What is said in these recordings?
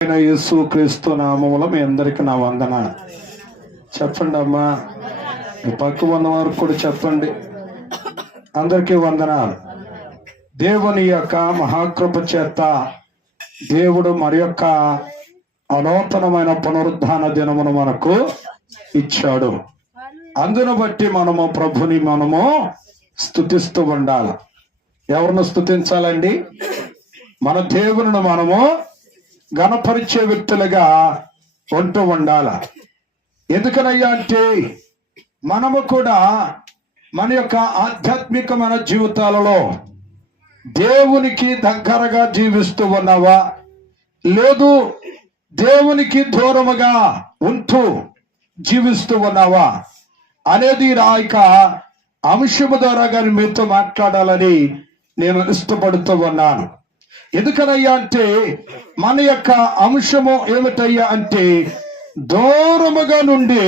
యేసు క్రీస్తు నామములో మీ అందరికి నా వందన. చెప్పండి అమ్మా, మీ పక్క ఉన్న వారికి కూడా చెప్పండి. అందరికీ వందనాలు. దేవుని యొక్క మహాకృప చేత దేవుడు మరి యొక్క అనూతనమైన పునరుద్ధాన దినమును మనకు ఇచ్చాడు. అందును బట్టి మనము ప్రభుని స్తుతిస్తూ ఉండాలి. ఎవరిని స్తుతించాలండి? మన దేవుని మనము గణపరిచే వ్యక్తులుగా ఉంటూ ఉండాల. ఎందుకనయ్యా అంటే మనము కూడా మన యొక్క ఆధ్యాత్మికమైన జీవితాలలో దేవునికి దగ్గరగా జీవిస్తూ ఉన్నావా, లేదు దేవునికి దూరముగా ఉంటూ జీవిస్తూ ఉన్నావా అనేది రాయక అంశము ద్వారా కానీ మీతో మాట్లాడాలని నేను ఇష్టపడుతూ ఉన్నాను. ఎందుకనయ్యా అంటే మన యొక్క అంశము ఏమిటయ్యా అంటే దూరముగా నుండి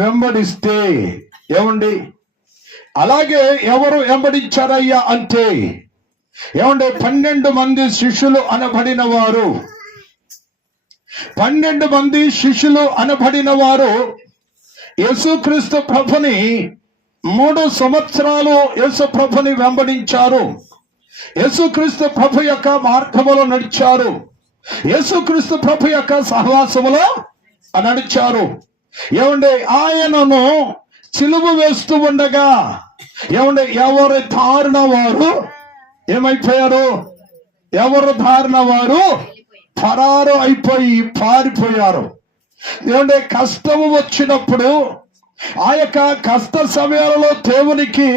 వెంబడిస్తే ఏమండి. అలాగే ఎవరు వెంబడించారయ్యా అంటే ఏమండి 12 మంది శిష్యులు అనబడిన వారు 12 మంది శిష్యులు అనబడిన వారు యేసుక్రీస్తు ప్రభుని 3 సంవత్సరాలు యేసు ప్రభుని వెంబడించారు. యేసుక్రీస్తు ప్రభు యొక్క మార్గములో నడిచారు. యేసుక్రీస్తు ప్రభు యొక్క సహవాసములో నడిచారు. ఏమండి ఆయనను సిలువ వేస్తూ ఉండగా ఏమండి ఎవరు దారిన వారు ఏమైపోయారు? ఎవరు దారిన వారు పరారు అయిపోయి పారిపోయారు. ఏమండి కష్టము వచ్చినప్పుడు ఆ యొక్క కష్ట సమయాలలో దేవునికి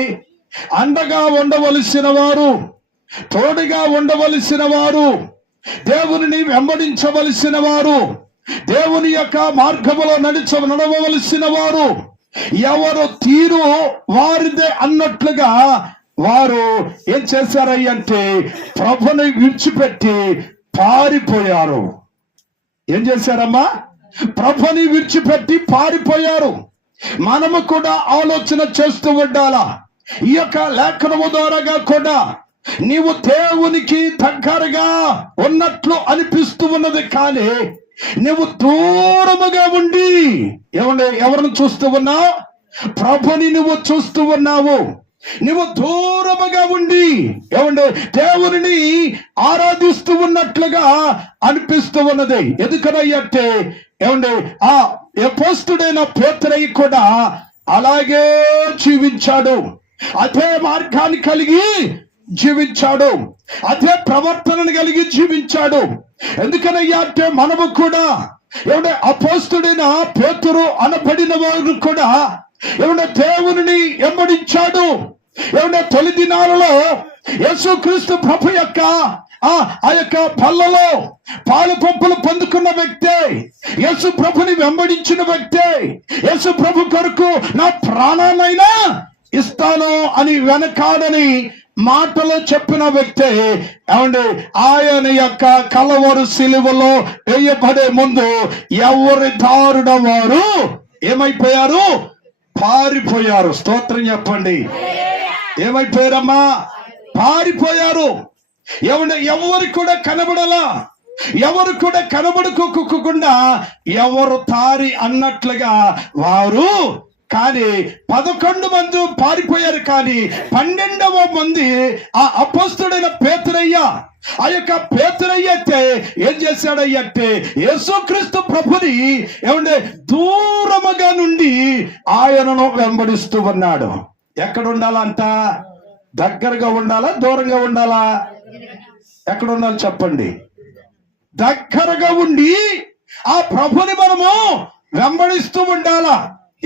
అండగా ఉండవలసిన వారు, తోడుగా ఉండవలసిన వారు, దేవుని వెంబడించవలసిన వారు, దేవుని యొక్క మార్గములో నడవవలసిన వారు ఎవరు తీరు వారిదే అన్నట్లుగా వారు ఏం చేశారంటే ప్రభుని విడిచిపెట్టి పారిపోయారు. ఏం చేశారమ్మా? ప్రభుని విడిచిపెట్టి పారిపోయారు. మనము కూడా ఆలోచన చేస్తూ ఉండాలా. ఈ యొక్క లేఖనము ద్వారాగా కూడా నీవు దేవునికి దగ్గరగా ఉన్నట్లు అనిపిస్తూ ఉన్నది, కానీ నువ్వు దూరముగా ఉండి ఏమంటే ఎవరిని చూస్తూ ఉన్నావు? ప్రభుని నువ్వు చూస్తూ ఉన్నావు. నువ్వు దూరముగా ఉండి ఏమంటే దేవుని ఆరాధిస్తూ ఉన్నట్లుగా అనిపిస్తూ ఉన్నది. ఎందుకనంటే ఏమంటే ఆ అపోస్తలుడైన పేతురయ్య కూడా అలాగే జీవించాడు. అదే మార్గాన్ని కలిగి జీవించాడు. అదే ప్రవర్తనను కలిగి జీవించాడు. ఎందుకనయ్యా అంటే మనము కూడా ఏమంటే అపోస్తలుడైన పేతురు అనబడిన వారు కూడా ఏమంటే దేవుని వెంబడించాడు. ఏమంటే తొలి దినాలలో యేసుక్రీస్తు ప్రభు యొక్క ఆ యొక్క పళ్ళలో పాలు పంపులు పొందుకున్న వ్యక్తే, యేసు ప్రభుని వెంబడించిన వ్యక్తే, యేసు ప్రభు కొరకు నా ప్రాణాలైనా ఇస్తాను అని వెనకాడని మాటలో చెప్పిన వ్యక్తే. ఏమండి ఆయన యొక్క కలవరు సిలువలో వేయబడే ముందు ఎవరి దారుణ వారు ఏమైపోయారు? పారిపోయారు. స్తోత్రం చెప్పండి. ఏమైపోయారమ్మా? పారిపోయారు. ఏమంటే ఎవరు కూడా కనబడలా, ఎవరు కూడా కనబడుకోకుండా ఎవరు తారి అన్నట్లుగా వారు. కానీ 11 మంది పారిపోయారు. కానీ 12వ మంది ఆ అపోస్తలుడైన పేతురయ్య, ఆ యొక్క పేతురయ్య అయితే ఏం చేశాడయ్యంటే యేసుక్రీస్తు ప్రభుని ఏమంటే దూరముగా నుండి ఆయనను వెంబడిస్తూ ఉన్నాడు. ఎక్కడ ఉండాలంట? దగ్గరగా ఉండాలా, దూరంగా ఉండాలా? ఎక్కడ ఉండాలి చెప్పండి? దగ్గరగా ఉండి ఆ ప్రభుని మనము వెంబడిస్తూ ఉండాలా.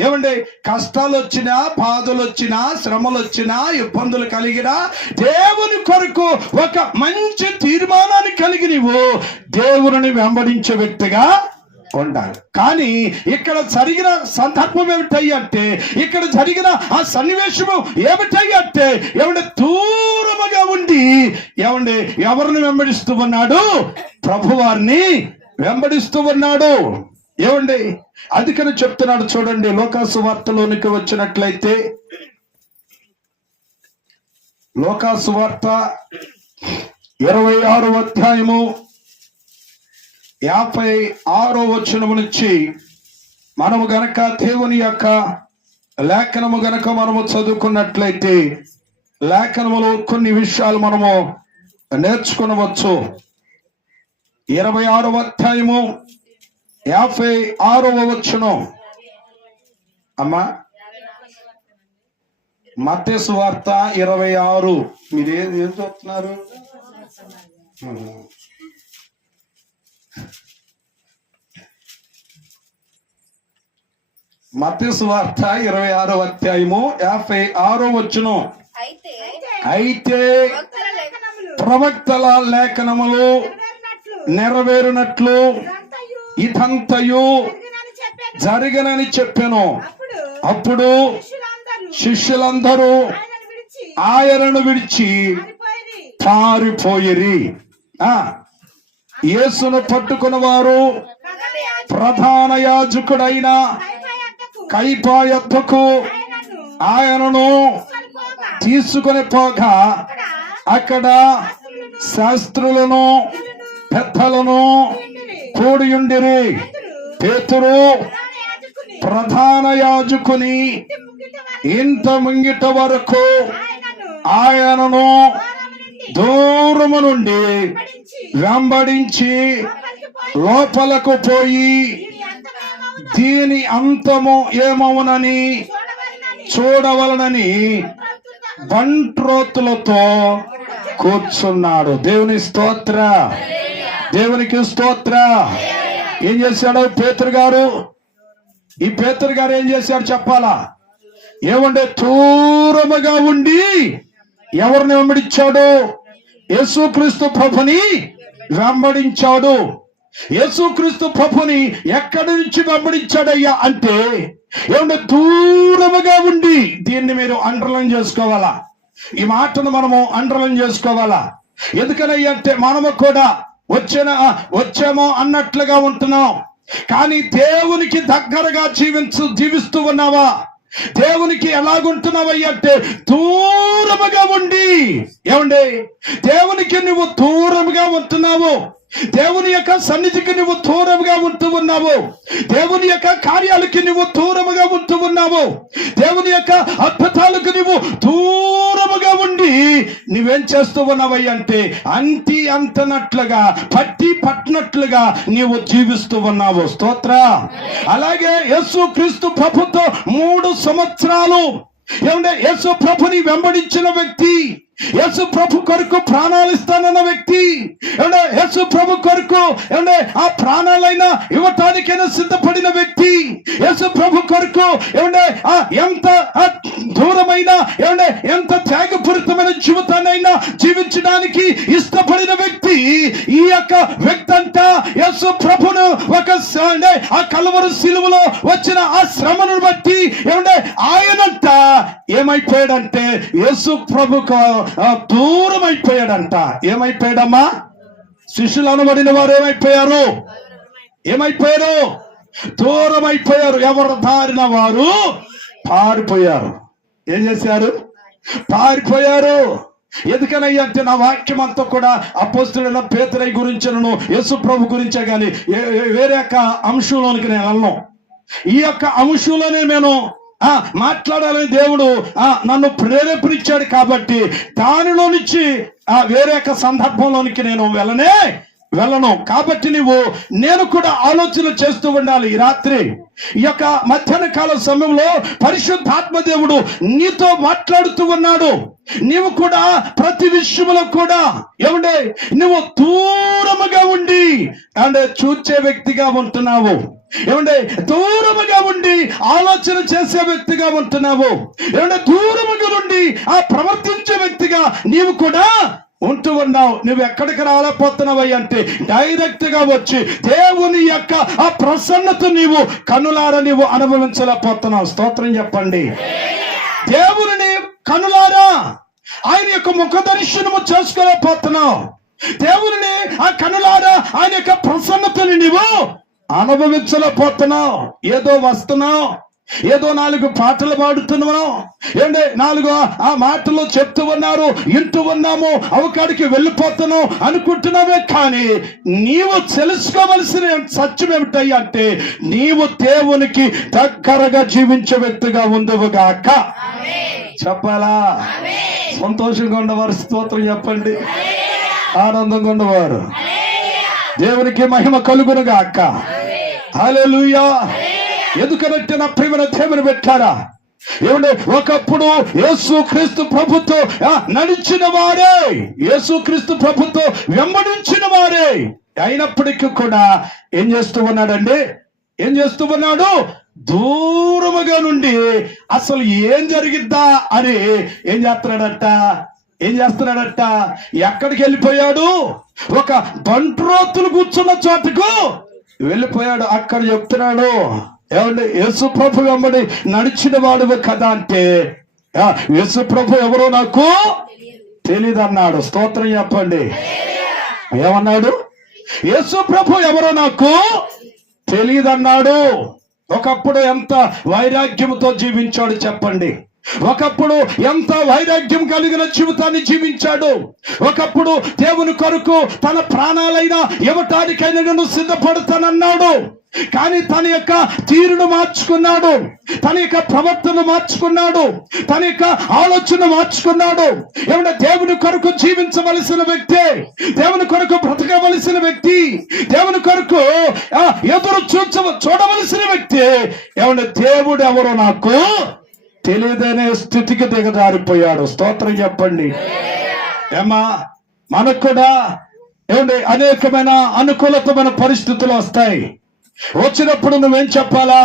ఏమండి కష్టాలు వచ్చినా, బాధలు వచ్చినా, శ్రమలు వచ్చినా, ఇబ్బందులు కలిగినా దేవుని కొరకు ఒక మంచి తీర్మానాన్ని కలిగి నీవు దేవుని వెంబడించే వ్యక్తిగా ఉండాలి. కానీ ఇక్కడ జరిగిన సందర్భం ఏమిటంటే, ఇక్కడ జరిగిన ఆ సన్నివేశము ఏమిటంటే ఏమంటే దూరముగా ఉండి ఏమండి ఎవరిని వెంబడిస్తూ ఉన్నాడు? ప్రభువారిని వెంబడిస్తూ ఉన్నాడు. ఏమండి అందుకని చెప్తున్నాడు చూడండి. లోకాసు వార్తలోనికి వచ్చినట్లయితే లోకాసు వార్త 26వ అధ్యాయము 56వ వచనము నుంచి మనము గనక దేవుని యొక్క లేఖనము గనక మనము చదువుకున్నట్లయితే లేఖనములో కొన్ని విషయాలు మనము నేర్చుకునవచ్చు. 26వ అధ్యాయము 56వ వచనం. అమ్మా, మత్తయి సువార్త 26. మీరు ఏం చూస్తున్నారు? మత్తయి సువార్త 26వ అధ్యాయము 56వ వచనం. అయితే ప్రవక్తల లేఖనములు నెరవేరునట్లు ఇదంతయు జరిగనని చెప్పాను. అప్పుడు శిష్యులందరూ ఆయనను విడిచి పారిపోయిరి. యేసును పట్టుకున్న వారు ప్రధాన యాజకుడైన కయపా యొద్దకు ఆయనను తీసుకొని పోగా అక్కడ శాస్త్రులను పెద్దలను కూడియుండిరి. పేతురు ప్రధాన యాజకుని ఇంత ముంగిట వరకు ఆయనను దూరము నుండి వెంబడించి లోపలకు పోయి దీని అంతము ఏమవునని చూడవలనని బంట్రోతులతో కూర్చున్నాడు. దేవుని స్తోత్ర, దేవునికి స్తోత్ర. ఏం చేశాడు పేతురు గారు? ఈ పేతురు గారు ఏం చేశాడు చెప్పాలా? ఏమంటే దూరముగా ఉండి ఎవరిని వెంబడించాడు? యేసుక్రీస్తు ప్రభుని వెంబడించాడు. యేసుక్రీస్తు ప్రభుని ఎక్కడి నుంచి వెంబడించాడయ్యా అంటే ఏమంటే దూరముగా ఉండి. దీన్ని మీరు అండర్లైన్ చేసుకోవాలా, ఈ మాటను మనము అండర్లైన్ చేసుకోవాలా. ఎందుకనయ్యా అంటే మనము కూడా వచ్చామో అన్నట్లుగా ఉంటున్నాం, కానీ దేవునికి దగ్గరగా జీవిస్తూ ఉన్నావా? దేవునికి ఎలాగుంటున్నావయ్యా అంటే దూరముగా ఉండి. ఏమండి, దేవునికి నువ్వు దూరముగా ఉంటున్నావు. దేవుని యొక్క సన్నిధికి నువ్వు దూరముగా ఉంటూ ఉన్నావు. దేవుని యొక్క కార్యాలకి నువ్వు దూరముగా ఉంటూ ఉన్నావు. దేవుని యొక్క అద్భుతాలకు నువ్వు దూరముగా ఉండి నువ్వేం చేస్తూ ఉన్నావయ్య అంటే అంతనట్లుగా పట్టినట్లుగా నీవు జీవిస్తూ ఉన్నావు. స్తోత్ర. అలాగే యేసుక్రీస్తు ప్రభుతో 3 సంవత్సరాలు ఏమంటే యేసు ప్రభుని వెంబడించిన వ్యక్తి, యేసు ప్రభు కొరకు ప్రాణాలు ఇస్తానన్న వ్యక్తి, ఏమంటే యేసు ప్రభు కొరకు ఏమంటే ఆ ప్రాణాలైనా ఇవ్వటానికైనా సిద్ధపడిన వ్యక్తి, యేసు ప్రభు కొరకు ఏమంటే ఎంత దూరమైన ఏమంటే ఎంత త్యాగపూరితమైన జీవితాన్నైనా జీవించడానికి ఇష్టపడిన వ్యక్తి. ఈ యొక్క వ్యక్తి అంతా యేసు ప్రభును ఆ కలువరి సిలువలో వచ్చిన ఆ శ్రమను బట్టి ఏమంటే ఆయనంతా ఏమైపోయాడంటే యేసు ప్రభుకు దూరం అయిపోయాడంట. ఏమైపోయాడమ్మా? శిష్యులు అనబడిన వారు ఏమైపోయారు? దూరం అయిపోయారు. ఎవరు దారిన వారు పారిపోయారు. ఏం చేశారు? పారిపోయారు. ఎందుకనయ్యా అంటే నా వాక్యం అంతా కూడా అపోస్తలుడైన పేతురు గురించినను యేసు ప్రభు గురించే గాని వేరే యొక్క అంశంలోనికి నేను వెళ్ళను. ఈ యొక్క అంశంలోనే నేను మాట్లాడాలని దేవుడు నన్ను ప్రేరేపించాడు. కాబట్టి దానిలో నుంచి వేరే యొక్క సందర్భంలోనికి నేను వెళ్ళను. కాబట్టి నేను కూడా ఆలోచన చేస్తూ ఉండాలి. ఈ రాత్రి ఈ యొక్క మధ్యాహ్న కాల సమయంలో పరిశుద్ధాత్మ దేవుడు నీతో మాట్లాడుతూ ఉన్నాడు. నీవు కూడా ప్రతి విషయంలో కూడా ఏమంటే నువ్వు దూరముగా ఉండి అంటే చూచే వ్యక్తిగా ఉంటున్నావు. ఏమంటే దూరముగా ఉండి ఆలోచన చేసే వ్యక్తిగా ఉంటున్నావు. ఏమంటే దూరముగా నుండి ప్రవర్తించే వ్యక్తిగా నీవు కూడా ఉంటూ ఉన్నావు. నువ్వు ఎక్కడికి రాలేకపోతున్నావయ్య అంటే డైరెక్ట్ గా వచ్చి దేవుని యొక్క ఆ ప్రసన్నత నీవు కనులారా నీవు అనుభవించలేకపోతున్నావు. స్తోత్రం చెప్పండి. దేవుని కనులారా ఆయన యొక్క ముఖ దర్శనము చేసుకోలేకపోతున్నావు. దేవుని ఆ కనులారా ఆయన యొక్క ప్రసన్నతని నీవు అనుభవించలేకపోతున్నావు. ఏదో వస్తున్నావు, ఏదో 4 పాటలు పాడుతున్నాం, ఏంటి 4 ఆ మాటలు చెప్తూ ఉన్నారు, వింటూ ఉన్నాము, అవకాడికి వెళ్ళిపోతున్నాం అనుకుంటున్నావే. కానీ నీవు తెలుసుకోవలసిన సత్యం ఏమిటయ్యా అంటే, నీవు దేవునికి దగ్గరగా జీవించే వ్యక్తిగా ఉండవుగాక. చెప్పాలా? సంతోషంగా ఉన్నవారు స్తోత్రం చెప్పండి, ఆనందంగా ఉన్నవారు దేవునికి మహిమ కలుగునుగాక. హల్లెలూయా. ఎందుకనంటే నా ప్రియమైన దేవుని పెట్టారా, ఏమంటే ఒకప్పుడు యేసుక్రీస్తు ప్రభుతో నడిచిన వారే, యేసుక్రీస్తు ప్రభుతో వెంబడించిన వారే అయినప్పటికీ కూడా ఏం చేస్తూ ఉన్నాడండి, ఏం చేస్తూ ఉన్నాడు, దూరముగా నుండి అసలు ఏం జరిగిద్దా అని ఏం చేస్తున్నాడట, ఎక్కడికి వెళ్ళిపోయాడు, ఒక బంట్రోతులు కూర్చున్న చోటుకు వెళ్ళిపోయాడు. అక్కడ చెప్తున్నాడు, ఏమండి యేసు ప్రభు వెంబడి నడిచిన వాడు కదా అంటే, యేసు ప్రభు ఎవరో నాకు తెలియదు అన్నాడు. స్తోత్రం చెప్పండి. ఏమన్నాడు? యేసు ప్రభు ఎవరో నాకు తెలియదన్నాడు. ఒకప్పుడు ఎంత వైరాగ్యంతో జీవించాడు చెప్పండి. ఒకప్పుడు ఎంత వైరాగ్యం కలిగిన జీవితాన్ని జీవించాడు. ఒకప్పుడు దేవుని కొరకు తన ప్రాణాలైనా ఇవ్వటానికైనా నేను సిద్ధపడతానన్నాడు. కానీ తన యొక్క తీరును మార్చుకున్నాడు, తన యొక్క ప్రవర్తన మార్చుకున్నాడు, తన యొక్క ఆలోచన మార్చుకున్నాడు. ఏమంటే దేవుని కొరకు జీవించవలసిన వ్యక్తి, దేవుని కొరకు బ్రతకవలసిన వ్యక్తి, దేవుని కొరకు ఎదురు చూడవలసిన వ్యక్తి, ఏమంటే దేవుడు ఎవరో నాకు తెలియదనే స్థితికి దిగజారిపోయాడు. స్తోత్రం చెప్పండి. ఏమా మనకు కూడా ఏమంటే అనేకమైన అనుకూలతమైన పరిస్థితులు వస్తాయి. వచ్చినప్పుడు నువ్వేం చెప్పాలా,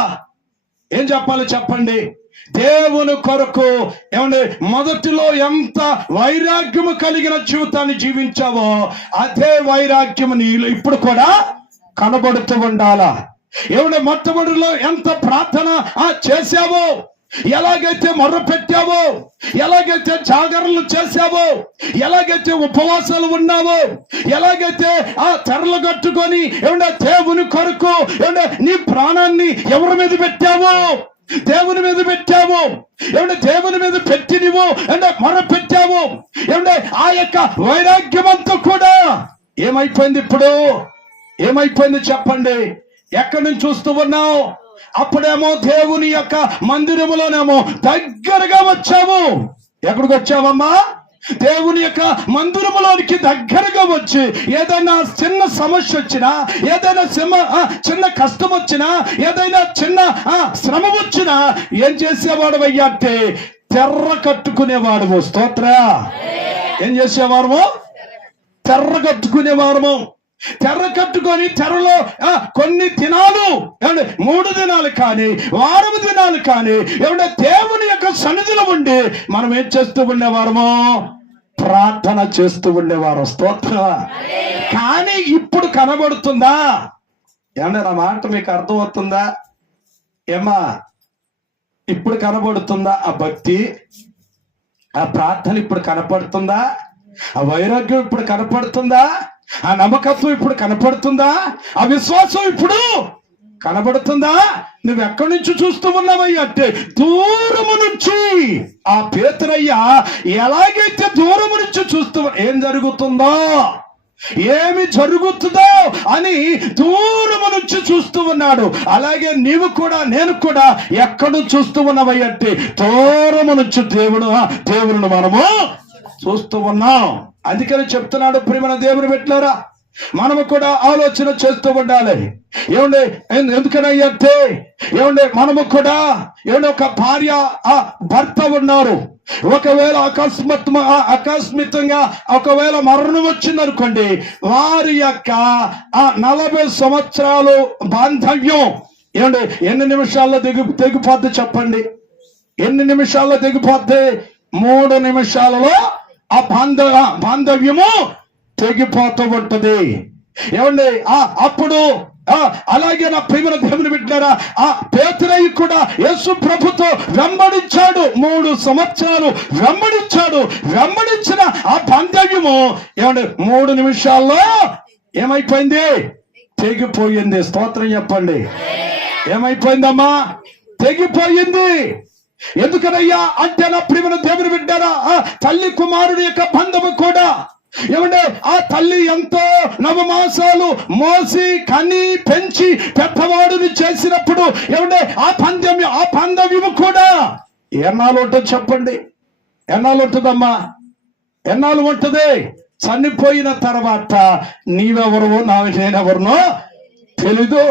ఏం చెప్పాలి చెప్పండి. దేవుని కొరకు ఏమంటే మొదటిలో ఎంత వైరాగ్యము కలిగిన జీవితాన్ని జీవించావో అదే వైరాగ్యము నీలో ఇప్పుడు కూడా కనబడుతూ ఉండాలా. ఏమంటే మొట్టమొదటిలో ఎంత ప్రార్థన చేశావో, ఎలాగైతే మొర్ర పెట్టావో, ఎలాగైతే జాగరణలు చేశావో, ఎలాగైతే ఉపవాసాలు ఉన్నావో, ఎలాగైతే తెరలు కట్టుకొని ఏమంటే దేవుని కొరకు ఏమంటే నీ ప్రాణాన్ని ఎవరి మీద పెట్టావో, దేవుని మీద పెట్టావు, ఏమంటే దేవుని మీద పెట్టి నువ్వు అంటే మొర పెట్టావు, ఏమంటే ఆ యొక్క వైరాగ్యం అంతా కూడా ఏమైపోయింది. ఇప్పుడు ఏమైపోయింది చెప్పండి. ఎక్కడి నుంచి చూస్తూ ఉన్నావు? అప్పుడేమో దేవుని యొక్క మందిరములోనేమో దగ్గరగా వచ్చావు. ఎక్కడికి వచ్చావమ్మా? దేవుని యొక్క మందిరములోనికి దగ్గరగా వచ్చి ఏదైనా చిన్న సమస్య వచ్చినా, ఏదైనా చిన్న కష్టం వచ్చినా, ఏదైనా చిన్న శ్రమ వచ్చినా ఏం చేసేవాడు అంటే తెర్ర కట్టుకునేవాడు. స్తోత్ర. ఏం చేసేవారు? తెర్ర కట్టుకునేవారము. తెర్ర కట్టుకొని తెరలో కొన్ని దినాలు, 3 దినాలు కానీ 6 దినాలు కానీ ఏమంటే దేవుని యొక్క సన్నిధిలో ఉండి మనం ఏం చేస్తూ ఉండేవారమో, ప్రార్థన చేస్తూ ఉండేవారు. స్తోత్ర. కానీ ఇప్పుడు కనబడుతుందా? ఏమన్నా నా మాట మీకు అర్థమవుతుందా? ఏమా ఇప్పుడు కనబడుతుందా ఆ భక్తి, ఆ ప్రార్థన ఇప్పుడు కనపడుతుందా? ఆ వైరాగ్యం ఇప్పుడు కనపడుతుందా? ఆ నమ్మకత్వం ఇప్పుడు కనపడుతుందా? ఆ విశ్వాసం ఇప్పుడు కనబడుతుందా? నువ్వు ఎక్కడి నుంచి చూస్తూ ఉన్నావయ్యా అంటే దూరము నుంచి. ఆ పేతురయ్య ఎలాగైతే దూరము నుంచి చూస్తూ ఏం జరుగుతుందో, ఏమి జరుగుతుందో అని దూరము నుంచి చూస్తూ ఉన్నాడు. అలాగే నీవు కూడా నేను కూడా ఎక్కడు చూస్తూ ఉన్నావయ్యా అంటే దూరము నుంచి దేవుని మనము చూస్తూ ఉన్నాం. అందుకని చెప్తున్నాడు ప్రియమైన దేవుని బిడ్డలారా, మనము కూడా ఆలోచన చేస్తూ ఉండాలి. ఏమండి ఎందుకనంటే ఏమండి మనము కూడా ఏమంటే ఒక భార్య భర్త ఉన్నారు. ఒకవేళ ఆకస్మితంగా ఒకవేళ మరణం వచ్చిందనుకోండి, వారి యొక్క 40 సంవత్సరాలు బాంధవ్యం ఏమండి ఎన్ని నిమిషాల్లో తెగిపోద్ది చెప్పండి? ఎన్ని నిమిషాల్లో తెగిపోద్ది? 3 నిమిషాలలో ఆ బాంధవ్యము తెగిపోతూ ఉంటది. ఏమండి అప్పుడు అలాగే నా ప్రియమైన దేవుని బిడ్డలారా, ఆ పేతురయ్య కూడా యేసు ప్రభుతో వెంబడించాడు. 3 సంవత్సరాలు వెంబడించిన ఆ బాంధవ్యము ఏమండి 3 నిమిషాల్లో ఏమైపోయింది? తెగిపోయింది. స్తోత్రం చెప్పండి. ఏమైపోయిందమ్మా? తెగిపోయింది. ఎందుకనయ్యా అంటే నా ప్రియమైన దేవుని బిడ్డారా, తల్లి కుమారుడి యొక్క బంధము కూడా ఏమంటే ఆ తల్లి ఎంతో నవమాసాలు మోసి కని పెంచి పెద్దవాడుని చేసినప్పుడు ఏమంటే ఆ పందవ్యము కూడా ఎన్నాళ్ళు ఉంటుంది చెప్పండి? ఎన్నాళ్ళు ఉంటుందమ్మా? ఎన్నాళ్ళు ఉంటుంది? చనిపోయిన తర్వాత నీవెవరో నేనెవరినో తెలీదు.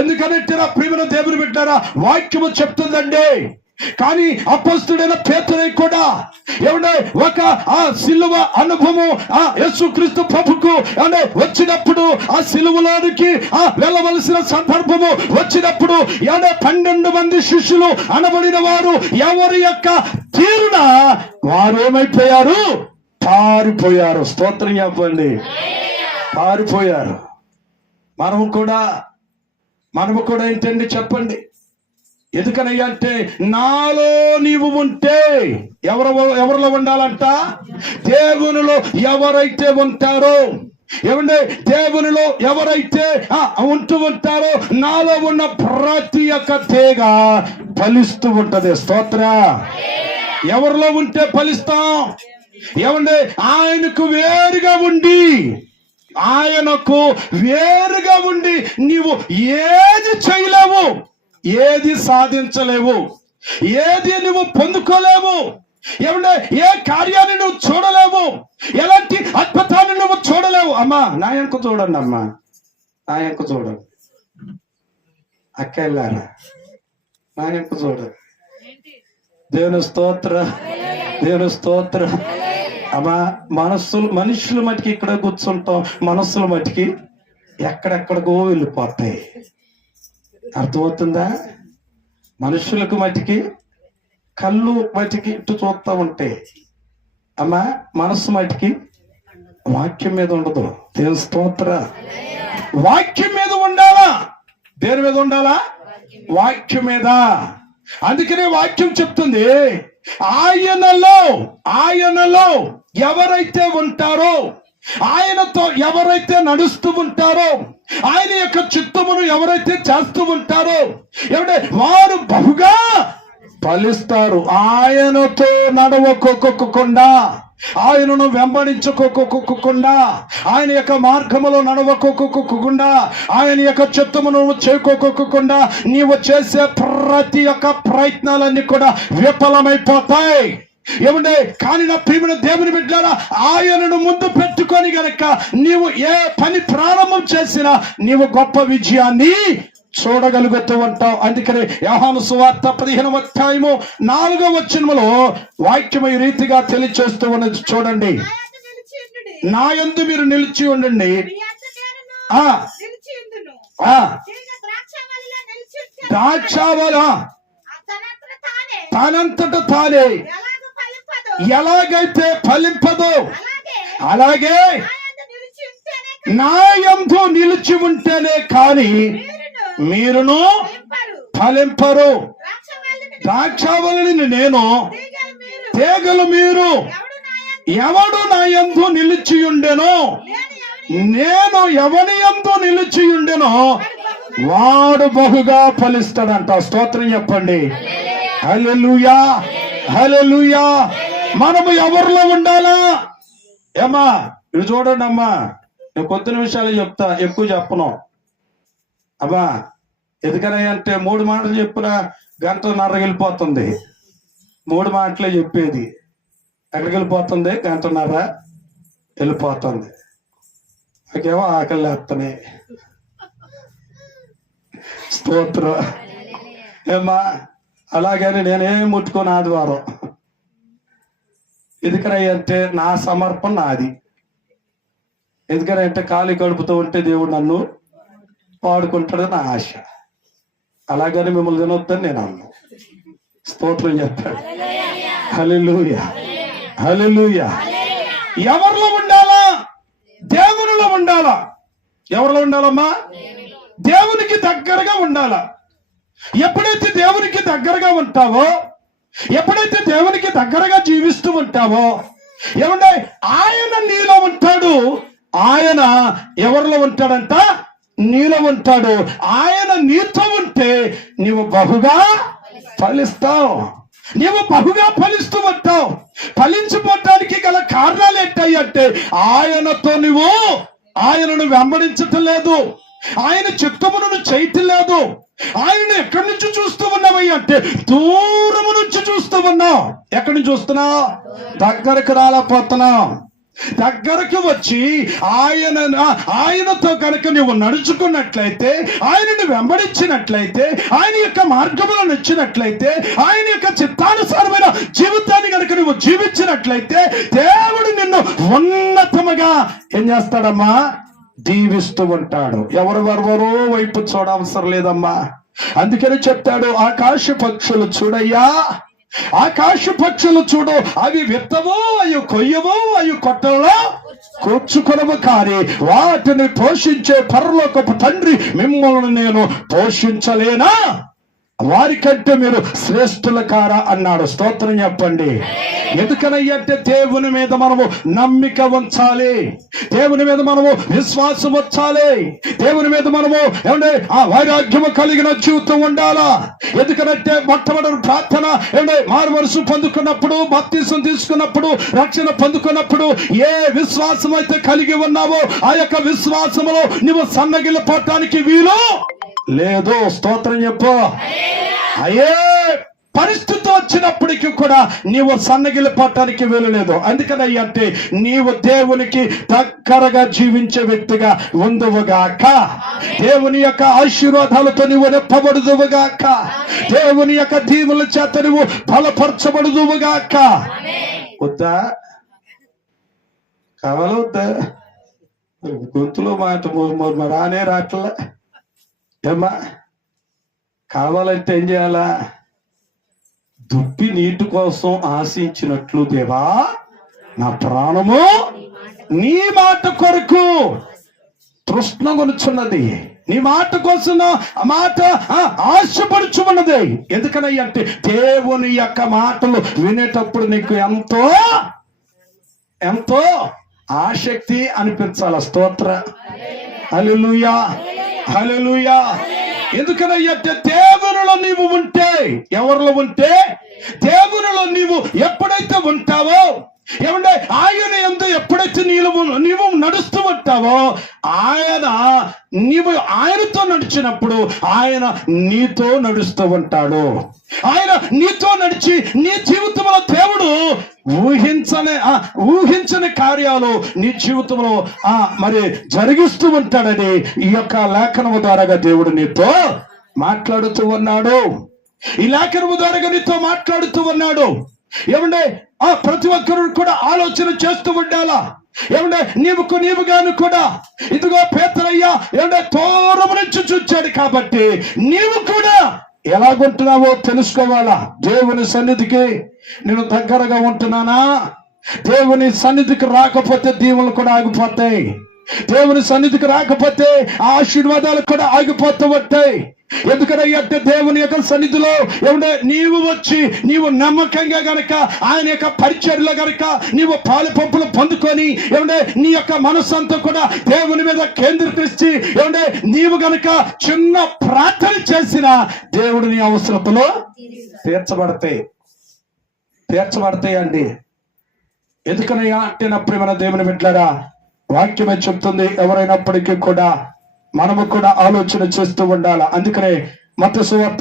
ఎందుకంటే నా ప్రియమైన దేవుని బిడ్డారా, వాక్యము చెప్తుందండి. కానీ అపొస్తలుడైన పేతురు కూడా ఏమంటే ఒక సిలువ అనుభవము యేసుక్రీస్తు ప్రభుకు వచ్చినప్పుడు ఆ సిలువలోనికి వెళ్ళవలసిన సందర్భము వచ్చినప్పుడు 12 మంది శిష్యులు అనబడిన వారు ఎవరి యొక్క తీరున వారు ఏమైపోయారు? పారిపోయారు. స్తోత్రం చెప్పండి. పారిపోయారు. మనము కూడా ఏంటండి చెప్పండి? ఎందుకనయ్యా అంటే నాలో నీవు ఉంటే ఎవరిలో ఉండాలంట? దేవునిలో ఎవరైతే ఉంటారో, ఏమంటే దేవునిలో ఎవరైతే ఉంటూ ఉంటారో నాలో ఉన్న ప్రతి ఒక్క తీగ ఫలిస్తూ ఉంటది. స్తోత్ర. ఎవరిలో ఉంటే ఫలిస్తాం? ఏమంటే ఆయనకు వేరుగా ఉండి నీవు ఏది చేయలేవు, ఏది సాధించలేవు, ఏది నువ్వు పొందుకోలేవు, ఏమంటే ఏ కార్యాన్ని నువ్వు చూడలేవు, ఎలాంటి అద్భుతాన్ని నువ్వు చూడలేవు. అమ్మా నా యొక్క చూడండి, అమ్మా నా యొక్క చూడండి, అక్కలారా నా యొక్క చూడండి. దేవుని స్తోత్ర, దేవుని స్తోత్ర. అమ్మా మనుషులు మటుకి ఇక్కడ కూర్చుంటాం, మనస్సుల మటుకి ఎక్కడెక్కడికో వెళ్ళిపోతాయి. అర్థమవుతుందా? మనుషులకు మటుకి కళ్ళు మటుకి ఇటు చూస్తూ ఉంటాయి. అమ్మా మనస్సు మటుకి వాక్యం మీద ఉండదు. దేవుని స్తోత్ర. వాక్యం మీద ఉండాలా? దేని మీద ఉండాలా? వాక్యం మీద. అందుకనే వాక్యం చెప్తుంది, ఆయనలో ఎవరైతే ఉంటారో, ఆయనతో ఎవరైతే నడుస్తూ ఉంటారో, ఆయన యొక్క చిత్తమును ఎవరైతే చేస్తూ ఉంటారో ఏమంటే వారు బహుగా ఫలిస్తారు. ఆయనతో నడవకోకుండా, ఆయనను వెంబడించుకోకుండా, ఆయన యొక్క మార్గములో నడవకోకుండా, ఆయన యొక్క చిత్తమును చేయకోకుండా నీవు చేసే ప్రతి ఒక్క ప్రయత్నాలన్నీ కూడా విఫలమైపోతాయి. ఏమంటే కానీ నా ప్రియమైన దేవుని బిడ్డలారా, ఆయనను ముందు పెట్టుకొని గనక నీవు ఏ పని ప్రారంభం చేసినా నీవు గొప్ప విజయాన్ని చూడగలుగుతూ ఉంటావు. అందుకని యోహాను సువార్త 15వ అధ్యాయము 4వ వచనములో వాక్యం ఈ రీతిగా తెలియచేస్తూ ఉన్నది. చూడండి, నా యందు మీరు నిలిచి ఉండండి, ద్రాక్షావళి తనంతట తానే ఎలాగైతే ఫలింపదో అలాగే నా యందు నిలిచి ఉంటేనే కాని మీరును ఫలింపరు. ద్రాక్షావళిని నేను, తీగలు మీరు. ఎవడు నా యందు నిలిచి ఉండెనో, నేను ఎవని యందు నిలిచి ఉండెనో వాడు బహుగా ఫలిస్తాడంట. స్తోత్రం చెప్పండి. హల్లెలూయా, హల్లెలూయా. మనము ఎవరిలో ఉండాలా? ఏమా ఇది చూడండి అమ్మా, నేను కొద్ది నిమిషాలు చెప్తా, ఎక్కువ చెప్పను అమ్మా. ఎందుకని అంటే 3 మాటలు చెప్పిన 1:30 వెళ్ళిపోతుంది. 3 మాటలే చెప్పేది, ఎక్కడికి వెళ్ళిపోతుంది? 1:30 వెళ్ళిపోతుంది. నాకేమో ఆకలి లేస్తున్నాయి. స్తోత్రం. ఏమా అలాగని నేనేం ముట్టుకోను ఆదివారం. ఎందుకనంటే నా సమర్పణ నాది. ఎందుకనంటే ఖాళీ గడుపుతూ ఉంటే దేవుడు నన్ను వాడుకుంటాడని నా ఆశ. అలాగని మిమ్మల్ని తినొద్దని నేను అన్నా. స్తోత్రం చెప్పాడు. హల్లెలూయా, హల్లెలూయా. ఎవరిలో ఉండాలా? దేవునిలో ఉండాలా. ఎవరిలో ఉండాలమ్మా? దేవునికి దగ్గరగా ఉండాలా. ఎప్పుడైతే దేవునికి దగ్గరగా ఉంటావో, ఎప్పుడైతే దేవునికి దగ్గరగా జీవిస్తూ ఉంటావో ఏమంటే ఆయన నీలో ఉంటాడు. ఆయన ఎవరిలో ఉంటాడంట? నీలో ఉంటాడు. ఆయన నీతో ఉంటే నీవు బహుగా ఫలిస్తావు. నీవు బహుగా ఫలిస్తూ ఉంటావు. ఫలించిపోవటానికి గల కారణాలు ఏంటాయి అంటే ఆయనతో నువ్వు ఆయనను వెంబడించటం లేదు, ఆయన చిత్తమును చేయటం లేదు. ఆయన ఎక్కడి నుంచి చూస్తూ ఉన్నావయ్య అంటే దూరము నుంచి చూస్తూ ఉన్నావు. ఎక్కడి నుంచి చూస్తున్నావు? దగ్గరకు రాలేకపోతున్నావు. దగ్గరకు వచ్చి ఆయనతో కనుక నువ్వు నడుచుకున్నట్లయితే, ఆయనను వెంబడించినట్లయితే, ఆయన యొక్క మార్గములో నచ్చినట్లయితే, ఆయన యొక్క చిత్తానుసారమైన జీవితాన్ని కనుక నువ్వు జీవించినట్లయితే దేవుడు నిన్ను ఉన్నతముగా ఏం చేస్తాడమ్మా? దీవిస్తూ ఉంటాడు. ఎవరెవరో వైపు చూడవసరం లేదమ్మా. అందుకని చెప్తాడు, ఆకాశ పక్షులు చూడయ్యా, ఆకాశ పక్షులు చూడు, అవి విత్తవో, అవి కొయ్యవో, అవి కొట్టలో కూర్చుకొనవు, కానీ వాటిని పోషించే పరలోకపు తండ్రి మిమ్మల్ని నేను పోషించలేనా? వారికంటే మీరు శ్రేష్ఠుల కారా అన్నాడు. స్తోత్రం చెప్పండి. ఎందుకనంటే దేవుని మీద మనము నమ్మిక ఉంచాలి, దేవుని మీద మనము విశ్వాసం ఉంచాలి, దేవుని మీద మనము ఏమంటే ఆ వైరాగ్యము కలిగిన జీవితం ఉండాలా. ఎందుకంటే మొట్టమొదటి ప్రార్థన ఏమంటే మారు మనసు పొందుకున్నప్పుడు, బాప్తిసం తీసుకున్నప్పుడు, రక్షణ పొందుకున్నప్పుడు ఏ విశ్వాసం అయితే కలిగి ఉన్నావో ఆ యొక్క విశ్వాసములో నువ్వు సన్నగిల్లిపోవటానికి వీలు లేదు. స్తోత్రం చెప్పు. అయ్యే పరిస్థితి వచ్చినప్పటికీ కూడా నీవు సన్నగిల్లిపోవటానికి వీలు లేదు. అందుకని అంటే నీవు దేవునికి దగ్గరగా జీవించే వ్యక్తిగా ఉందువుగాక, దేవుని యొక్క ఆశీర్వాదాలతో నువ్వు నింపబడుదువుగాక, దేవుని యొక్క దీవుల చేత నువ్వు బలపరచబడుదువుగాక. వద్దా? కావాలా వద్దా? గొంతులో మాట రానే రాట్లా ఏమ్మా? కావాలంటే ఏం చేయాలా? దుప్పి నీటి కోసం ఆశించినట్లు దేవా నా ప్రాణము నీ మాట కొరకు తృష్ణ కొనుచున్నది, నీ మాట కోసం ఆ మాట ఆశపడుచున్నది. ఎందుకనయ్య అంటే దేవుని యొక్క మాటలు వినేటప్పుడు నీకు ఎంతో ఎంతో ఆసక్తి అనిపించాల. స్తోత్ర హల్లెలూయా, హల్లెలూయా. ఎందుకనంటే దేవునిలో నీవు ఉంటే, ఎవరిలో ఉంటే? దేవునిలో నీవు ఎప్పుడైతే ఉంటావో, ఏమంటే ఆయన యందు ఎప్పుడైతే నీవు నడుస్తూ ఉంటావో, నీవు ఆయనతో నడిచినప్పుడు ఆయన నీతో నడుస్తూ ఉంటాడు. ఆయన నీతో నడిచి నీ జీవితంలో దేవుడు ఊహించని కార్యాలు నీ జీవితంలో మరి జరిగిస్తూ ఉంటాడని ఈ యొక్క లేఖనము ద్వారాగా దేవుడు నీతో మాట్లాడుతూ ఉన్నాడు. ఈ లేఖనము ద్వారాగా నీతో మాట్లాడుతూ ఉన్నాడు. ఏమంటే ప్రతి ఒక్కరు కూడా ఆలోచన చేస్తూ ఉండాలా. ఏమంటే నీవుగాను కూడా ఇదిగో పేతురయ్య ఏమంటే దూరం నుంచి చూచాడు కాబట్టి నీవు కూడా ఎలాగుంటున్నావో తెలుసుకోవాలా. దేవుని సన్నిధికి నేను దగ్గరగా ఉంటున్నానా? దేవుని సన్నిధికి రాకపోతే దీవులు కూడా ఆగిపోతాయి. దేవుని సన్నిధికి రాకపోతే ఆశీర్వాదాలు కూడా ఆగిపోతూ ఉంటాయి. ఎందుకంటే దేవుని యొక్క సన్నిధిలో ఏమంటే నీవు వచ్చి నీవు నమ్మకంగా గనక ఆయన యొక్క పరిచర్యలో గనక నీవు పాలు పంపులు పొందుకొని ఏమంటే నీ యొక్క మనస్సంతా కూడా దేవుని మీద కేంద్రీకరించి ఏమంటే నీవు గనక చిన్న ప్రార్థన చేసిన దేవుడు నీ అవసరతలో తీర్చబడతాయి అండి. ఎందుకనయ్యా అంటే నా ప్రియమైన దేవుని బిడ్డలారా, వాక్యమే చెప్తుంది ఎవరైనప్పటికీ కూడా మనము కూడా ఆలోచన చేస్తూ ఉండాలి. అందుకనే మత్తయి సువార్త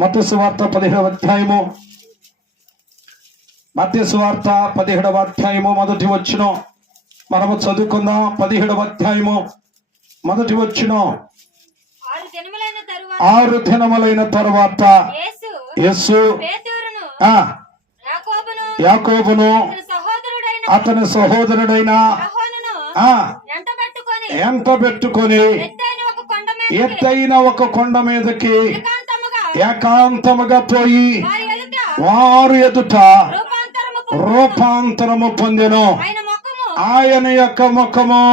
మత్తయి సువార్త 17వ అధ్యాయము, మత్తయి సువార్త 17వ అధ్యాయము మొదటి వచనం మనము చదువుకుందాం. 17వ అధ్యాయము మొదటి వచనం. 6 దినములైన తరువాత యేసు యాకోబును అతని సహోదరుడైన ఎంట పెట్టుకొని ఎత్తైన ఒక కొండ మీదకి ఏకాంతముగా పోయి వారు ఎదుట రూపాంతరము పొందెను. ఆయన యొక్క ముఖము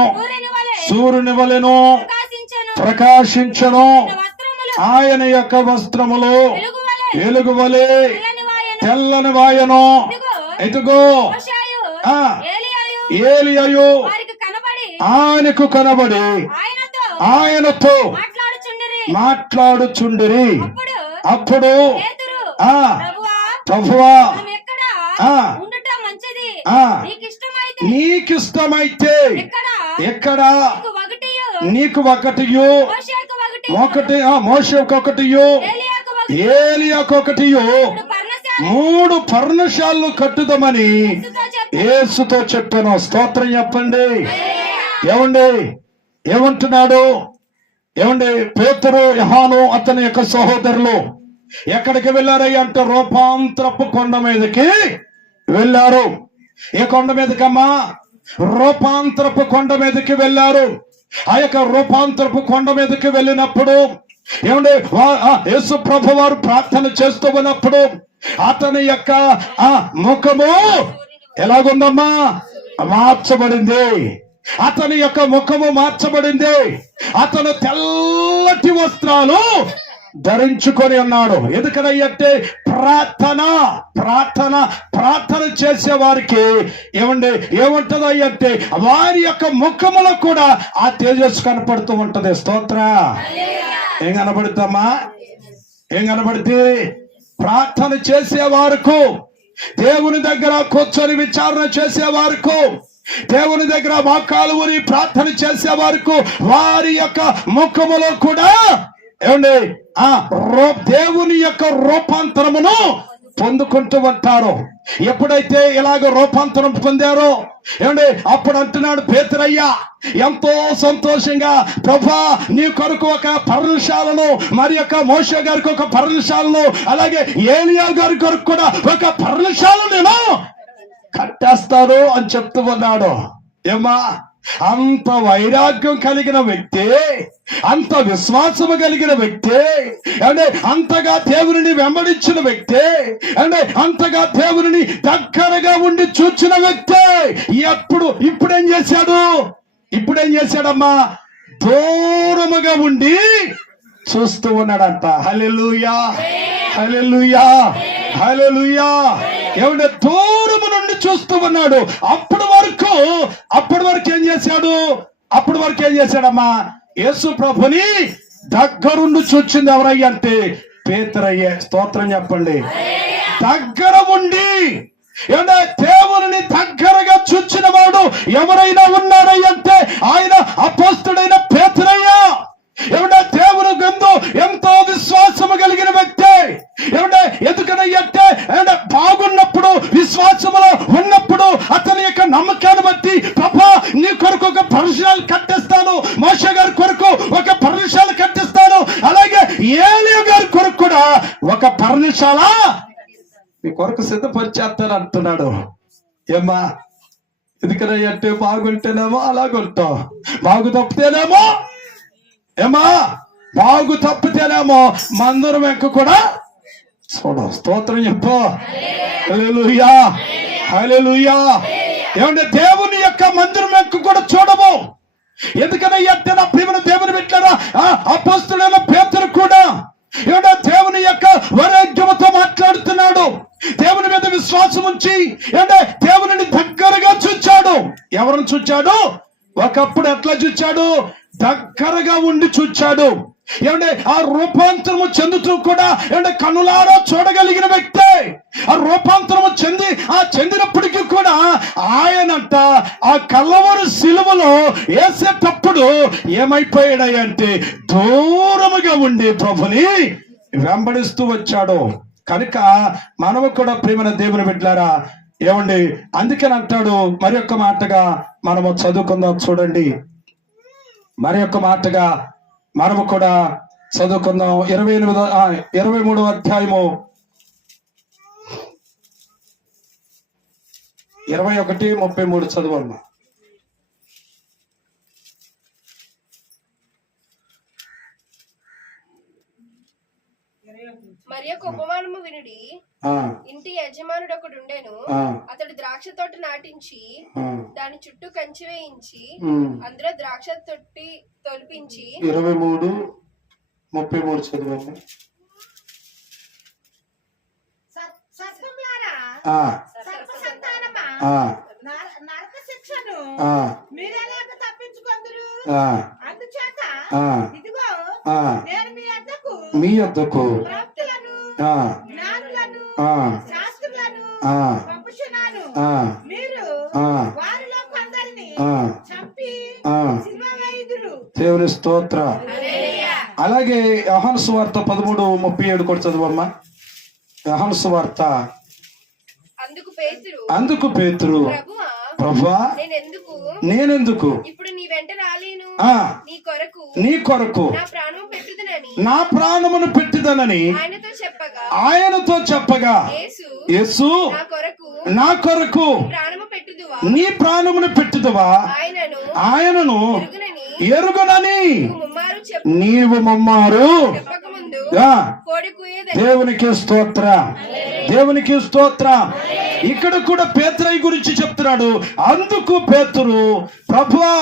సూర్యుని వలెను ప్రకాశించెను. ఆయన యొక్క వస్త్రములు వెలుగు వలె తెల్లని వాయను. ఇదిగో ఏలియాయు ఆయనకు కనబడి ఆయనతో మాట్లాడుచుండిరి. అప్పుడు ప్రభువా నీకిష్టమైతే ఎక్కడ నీకు ఒకటియు మోషేకు ఒకటియు ఏలియాకు ఒకటియు 3 పర్ణశాలలు కట్టుదామని యేసుతో చెప్పాను. స్తోత్రం చెప్పండి. ఏమండి ఏమంటున్నాడు? ఏమండి పేతురు యోహాను అతని యొక్క సహోదరులు ఎక్కడికి వెళ్ళారయ్య అంటే రూపాంతరపు కొండ మీదకి వెళ్ళారు. ఏ కొండ మీదకమ్మా? రూపాంతరపు కొండ మీదకి వెళ్ళారు. ఆ యొక్క రూపాంతరపు కొండ మీదకి వెళ్ళినప్పుడు ఏమంటే యేసు ప్రభు వారు ప్రార్థన చేస్తూ ఉన్నప్పుడు అతని యొక్క ముఖము ఎలాగుందమ్మా? మార్చబడింది. అతని యొక్క ముఖము మార్చబడింది. అతను తెల్లటి వస్త్రాలు ధరించుకొని ఉన్నాడు. ఎందుకనంటే ప్రార్థన చేసే వారికి ఏముంటది అంటే వారి యొక్క ముఖములో కూడా ఆ తేజస్సు కనపడుతూ ఉంటది. స్తోత్ర. ఏం కనపడుతామా? ఏం కనపడితే ప్రార్థన చేసే వారికి, దేవుని దగ్గర కూర్చొని విచారణ చేసే వారికి, దేవుని దగ్గర మోకాలు ఊరి ప్రార్థన చేసే వారికి వారి యొక్క ముఖములో కూడా ఏమండి దేవుని యొక్క రూపాంతరమును పొందుకుంటూ ఉంటారు. ఎప్పుడైతే ఇలాగ రూపాంతరం పొందారో ఏమండి అప్పుడు అంటున్నాడు పేతురయ్య ఎంతో సంతోషంగా, ప్రభా నీ కొరకు ఒక పర్ణశాలను, మరి యొక్క మోషే గారికి ఒక పర్ణశాలను, అలాగే ఏలియా గారి కొరకు కూడా ఒక పర్ణశాలను నేను కట్టేస్తాను అని చెప్తూ ఉన్నాడు. ఏమా అంత వైరాగ్యం కలిగిన వ్యక్తి, అంత విశ్వాసము కలిగిన వ్యక్తి, అంటే అంతగా దేవుని వెంబడించిన వ్యక్తి, అంటే అంతగా దేవుని దగ్గరగా ఉండి చూచిన వ్యక్తి ఇప్పుడేం చేశాడమ్మా? దూరముగా ఉండి చూస్తూ ఉన్నాడంట. హల్లెలూయా, హల్లెలూయా, హల్లెలూయా. ఏమంటే దూరము నుండి చూస్తూ ఉన్నాడు. అప్పటి వరకు ఏం చేశాడమ్మా? యేసు ప్రభుని దగ్గరుండి చూచింది ఎవరయ్య అంటే పేతురయ్యే. స్తోత్రం చెప్పండి. దగ్గర ఉండి ఏమంటే దేవుని దగ్గరగా చూచిన వాడు ఎవరైనా ఉన్నారయ్యంటే ఆయన అపోస్తుడైన పేతురయ్య. ఏమంటే దేవుని గందు ఎంతో విశ్వాసము కలిగిన వ్యక్తి. ఏమంటే ఎందుకనంటే బాగున్నప్పుడు, విశ్వాసములో ఉన్నప్పుడు అతని యొక్క నమ్మకాన్ని బట్టి ప్రభా నీ కొరకు ఒక పర్ణశాల కట్టిస్తాను, మోషే గారి కొరకు ఒక పర్ణశాల కట్టిస్తాను, అలాగే ఏలియా గారి కొరకు కూడా ఒక పర్ణశాల మీ కొరకు సిద్ధపరిచేస్తాను అంటున్నాడు. ఏమ్మా ఎందుకనంటే బాగుంటేనేమో అలాగుంటాం, బాగు తప్పితేనేమో మందిరం వెంక కూడా చూడ. స్తోత్రం చెప్పు. హల్లెలూయా, హల్లెలూయా. ఏమంటే దేవుని యొక్క మందిరం వెంక కూడా చూడము. ఎందుకనంటే నా ప్రియమైన దేవుని పెట్టారా అపోస్తులైన పేతురు కూడా ఏమంటే దేవుని యొక్క వైరాగ్యముతో మాట్లాడుతున్నాడు. దేవుని మీద విశ్వాసం ఉంచి ఏమంటే దేవుని దగ్గరగా చూచాడు. ఎవరిని చూచాడు? ఒకప్పుడు ఎట్లా చూచాడు? దగ్గరగా ఉండి చూచాడు. ఏమంటే ఆ రూపాంతరము చెందుతూ కూడా ఏమంటే కనులారా చూడగలిగిన వ్యక్తి. ఆ రూపాంతరము చెందినప్పటికీ కూడా ఆయనంట ఆ కల్వరి సిలువలో వేసేటప్పుడు ఏమైపోయాడంటే దూరముగా ఉండి ప్రభుని వెంబడిస్తూ వచ్చాడు. కనుక మనము కూడా ప్రియమైన దేవుని బిడ్డలారా ఏమండి అందుకని అంటాడు. మరి ఒక్క మాటగా మనము చదువుకుందాం. చూడండి, మరి ఒక్క మాటగా మనము కూడా చదువుకుందాం. 23వ అధ్యాయము 21-33 చదువమ్మా. మరి ఒక ఉపమానము వినుడి. ఇంటి యజమానుడు ఒకడు ఉండెను. అతడు ద్రాక్ష తోట నాటించి దాని చుట్టూ కంచె వేయించి అందులో ద్రాక్ష తొట్టి తొలిపించి 23-33 చదవండి. నరక శిక్షను మీరెలాగ తప్పించుకొందురు? అందుచేత ఆ, ఇదిగో ఆ, నేను మీ యొద్దకు మీ యొద్దకు ప్రవక్తలను, ఆ, జ్ఞానులను, ఆ, శాస్త్రులను ఆ, పంపుచున్నాను. ఆ, మీరు ఆ, వారిలో కొందరిని ఆ, చంపి ఆ. సిలువ వేయుదురు. దేవుని స్తోత్ర. అలాగే యోహాను సువార్త 13:37 కూడా చదువమ్మా. యోహాను సువార్త. అందుకు పేతురు, ప్రభువా నేనెందుకు ఇప్పుడు నీ వెంట రాలేను, ఆ, నీ కొరకు నా ప్రాణమును పెట్టుదనని ఆయనతో చెప్పగా యేసు నా కొరకు నీ ప్రాణమును పెట్టుదువా ఆయనను ఎరుగునని నీవు ముమ్మారు. ఆ, దేవునికి స్తోత్ర, దేవునికి స్తోత్ర. ఇక్కడ కూడా పేతురయ్య గురించి చెప్తున్నాడు. అందుకు పేతురు, ప్రభువా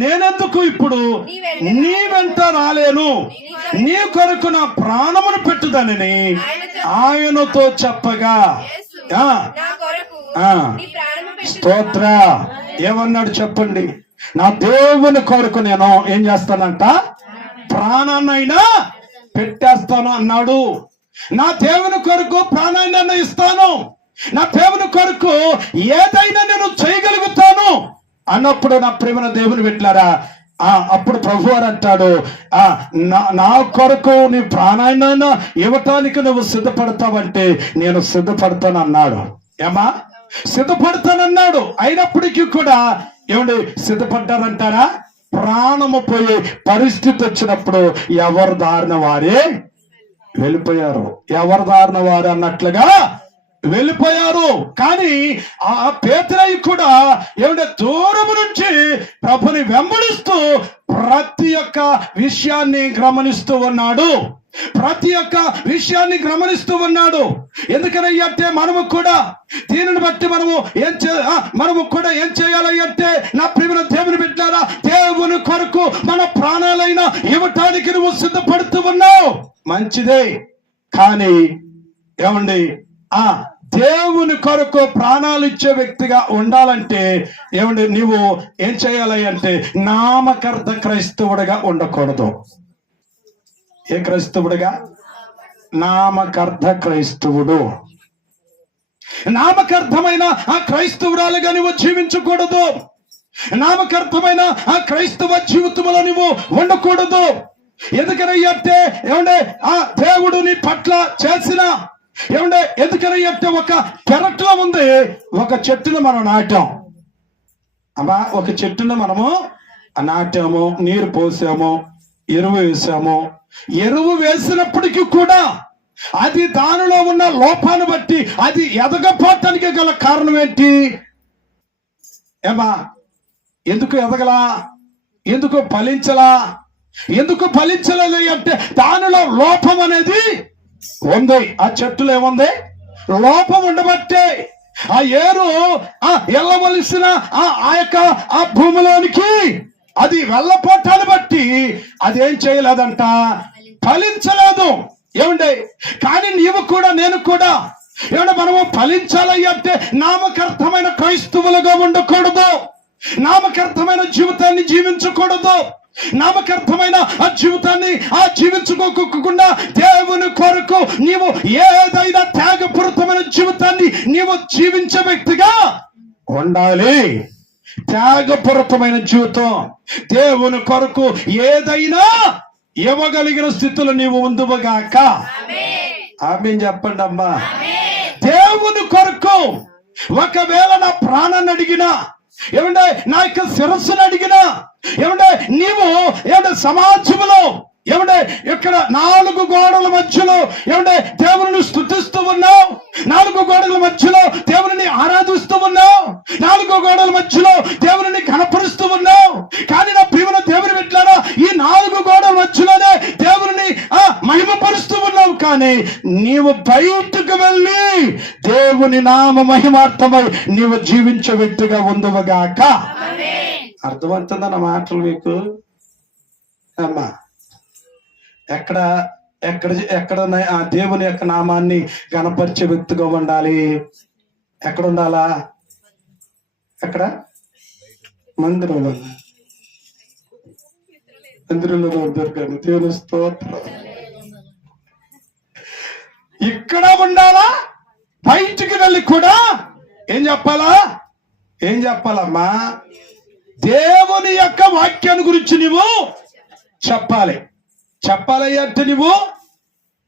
నేనెందుకు ఇప్పుడు నీ వెంట రాలేను, నీ కొరకు నా ప్రాణమును పెట్టుదనని ఆయనతో చెప్పగా. స్తోత్ర. ఏమన్నాడు చెప్పండి? నా దేవుని కొరకు నేను ఏం చేస్తానంట, ప్రాణాన్నైనా పెట్టేస్తాను అన్నాడు. నా దేవుని కొరకు ప్రాణాన్ని ఇస్తాను, నా దేవుని కొరకు ఏదైనా నేను చేయగలుగుతాను అన్నప్పుడు నా ప్రేమ దేవుని పెట్టారా, అప్పుడు ప్రభు అని అంటాడు, నా కొరకు నీ ప్రాణాన్నైనా ఇవ్వటానికి నువ్వు సిద్ధపడతావంటే నేను సిద్ధపడతాను అన్నాడు. ఏమా సిద్ధపడతానన్నాడు. అయినప్పటికీ కూడా ఏమండి సిద్ధపడ్డారంటారా? ప్రాణము పోయే పరిస్థితి వచ్చినప్పుడు ఎవరి దారిన వారే వెళ్ళిపోయారు, ఎవరి దారిన వారు అన్నట్లుగా వెళ్ళిపోయారు. కానీ ఆ పేతురయ్య కూడా ఏమంటే దూరం నుంచి ప్రభుని వెంబడిస్తూ ప్రతి ఒక్క విషయాన్ని గమనిస్తూ ఉన్నాడు, ప్రతి ఒక్క విషయాన్ని గమనిస్తూ ఉన్నాడు. ఎందుకనంటే మనము కూడా దీనిని బట్టి మనము కూడా ఏం చేయాలి అంటే, నా ప్రియమైన దేవుని బిడ్డలారా, దేవుని కొరకు మన ప్రాణాలైనా ఇవ్వటానికి నువ్వు సిద్ధపడుతూ ఉన్నావు, మంచిదే. కానీ ఏమండి దేవుని కొరకు ప్రాణాలు ఇచ్చే వ్యక్తిగా ఉండాలంటే ఏమండి నువ్వు ఏం చేయాలి అంటే నామకర్త క్రైస్తవుడిగా ఉండకూడదు. ఏ క్రైస్తవుడిగా? నామకర్త క్రైస్తవుడు. నామకర్థమైన ఆ క్రైస్తవురాలుగా నువ్వు జీవించకూడదు, నామకర్థమైన ఆ క్రైస్తవ జీవితంలో నువ్వు ఉండకూడదు. ఎందుకనంటే ఏమంటే ఆ దేవుడు నీ పట్ల చేసిన ఏమంటే ఎందుకనంటే ఒక పెరట్లో ఉంది, ఒక చెట్టును మనం నాటాం అమ్మా, ఒక చెట్టును మనము నాటాము, నీరు పోసాము, ఎరువు వేసాము. ఎరువు వేసినప్పటికీ కూడా అది దానిలో ఉన్న లోపాన్ని బట్టి అది ఎదగపోవటానికి గల కారణం ఏంటి? ఏమా ఎందుకు ఎదగలా, ఎందుకు ఫలించలా, ఎందుకు ఫలించలేదు అంటే దానిలో లోపం అనేది ఉంది. ఆ చెట్టులో ఏముంది? లోపం ఉండబట్టే ఆ ఏరు వెళ్ళవలసిన ఆ యొక్క ఆ భూమిలోనికి అది వెళ్ళపోటాన్ని బట్టి అదేం చేయలేదంట, ఫలించలేదు. ఏమండి? కానీ నీవు కూడా నేను కూడా ఏమంటే మనము ఫలించాలి అంటే నామకర్థమైన క్రైస్తవులుగా ఉండకూడదు, నామకర్థమైన జీవితాన్ని జీవించకూడదు, నామకర్థమైన ఆ జీవితాన్ని జీవించుకోకుండా దేవుని కొరకు నీవు ఏదైనా త్యాగపూరితమైన జీవితాన్ని నీవు జీవించే వ్యక్తిగా ఉండాలి. త్యాగపూరితమైన జీవితం, దేవుని కొరకు ఏదైనా ఇవ్వగలిగిన స్థితిలో నీవు ఉందువుగాక. ఆమేన్ చెప్పండి అమ్మా. దేవుని కొరకు ఒకవేళ నా ప్రాణాన్ని అడిగినా, ఏమంటే నా యొక్క శిరస్సును అడిగినా, ఏమంటే నీవు ఏమంటే సమాజంలో ఏమంటే ఇక్కడ 4 గోడల మధ్యలో ఏమంటే దేవుని స్తుతిస్తూ ఉన్నావు, 4 గోడల మధ్యలో దేవుని ఆరాధిస్తూ ఉన్నావు, 4 గోడల మధ్యలో దేవుని ఘనపరుస్తూ ఉన్నావు. కానీ నా ప్రియమైన దేవుని బిడ్డలారా, ఈ 4 గోడల మధ్యలోనే దేవుని మహిమపరుస్తూ ఉన్నావు. కానీ నీవు బయటకు వెళ్ళి దేవుని నామ మహిమార్థమై నీవు జీవించే వ్యక్తిగా ఉందువుగాక. అర్థమవుతుందా నా మాటలు మీకు? అమ్మా ఎక్కడ ఎక్కడ ఎక్కడ ఆ దేవుని యొక్క నామాన్ని గణపరిచే వ్యక్తిగా ఉండాలి? ఎక్కడ ఉండాలా? ఎక్కడ? మందిరంలో. మందిరంలో దొరకదు. దేవుని స్తోత్రం. ఇక్కడ ఉండాలా, బయటికి వెళ్ళి కూడా ఏం చెప్పాలమ్మా? దేవుని యొక్క వాక్యాన్ని గురించి నువ్వు చెప్పాలి అంటే నువ్వు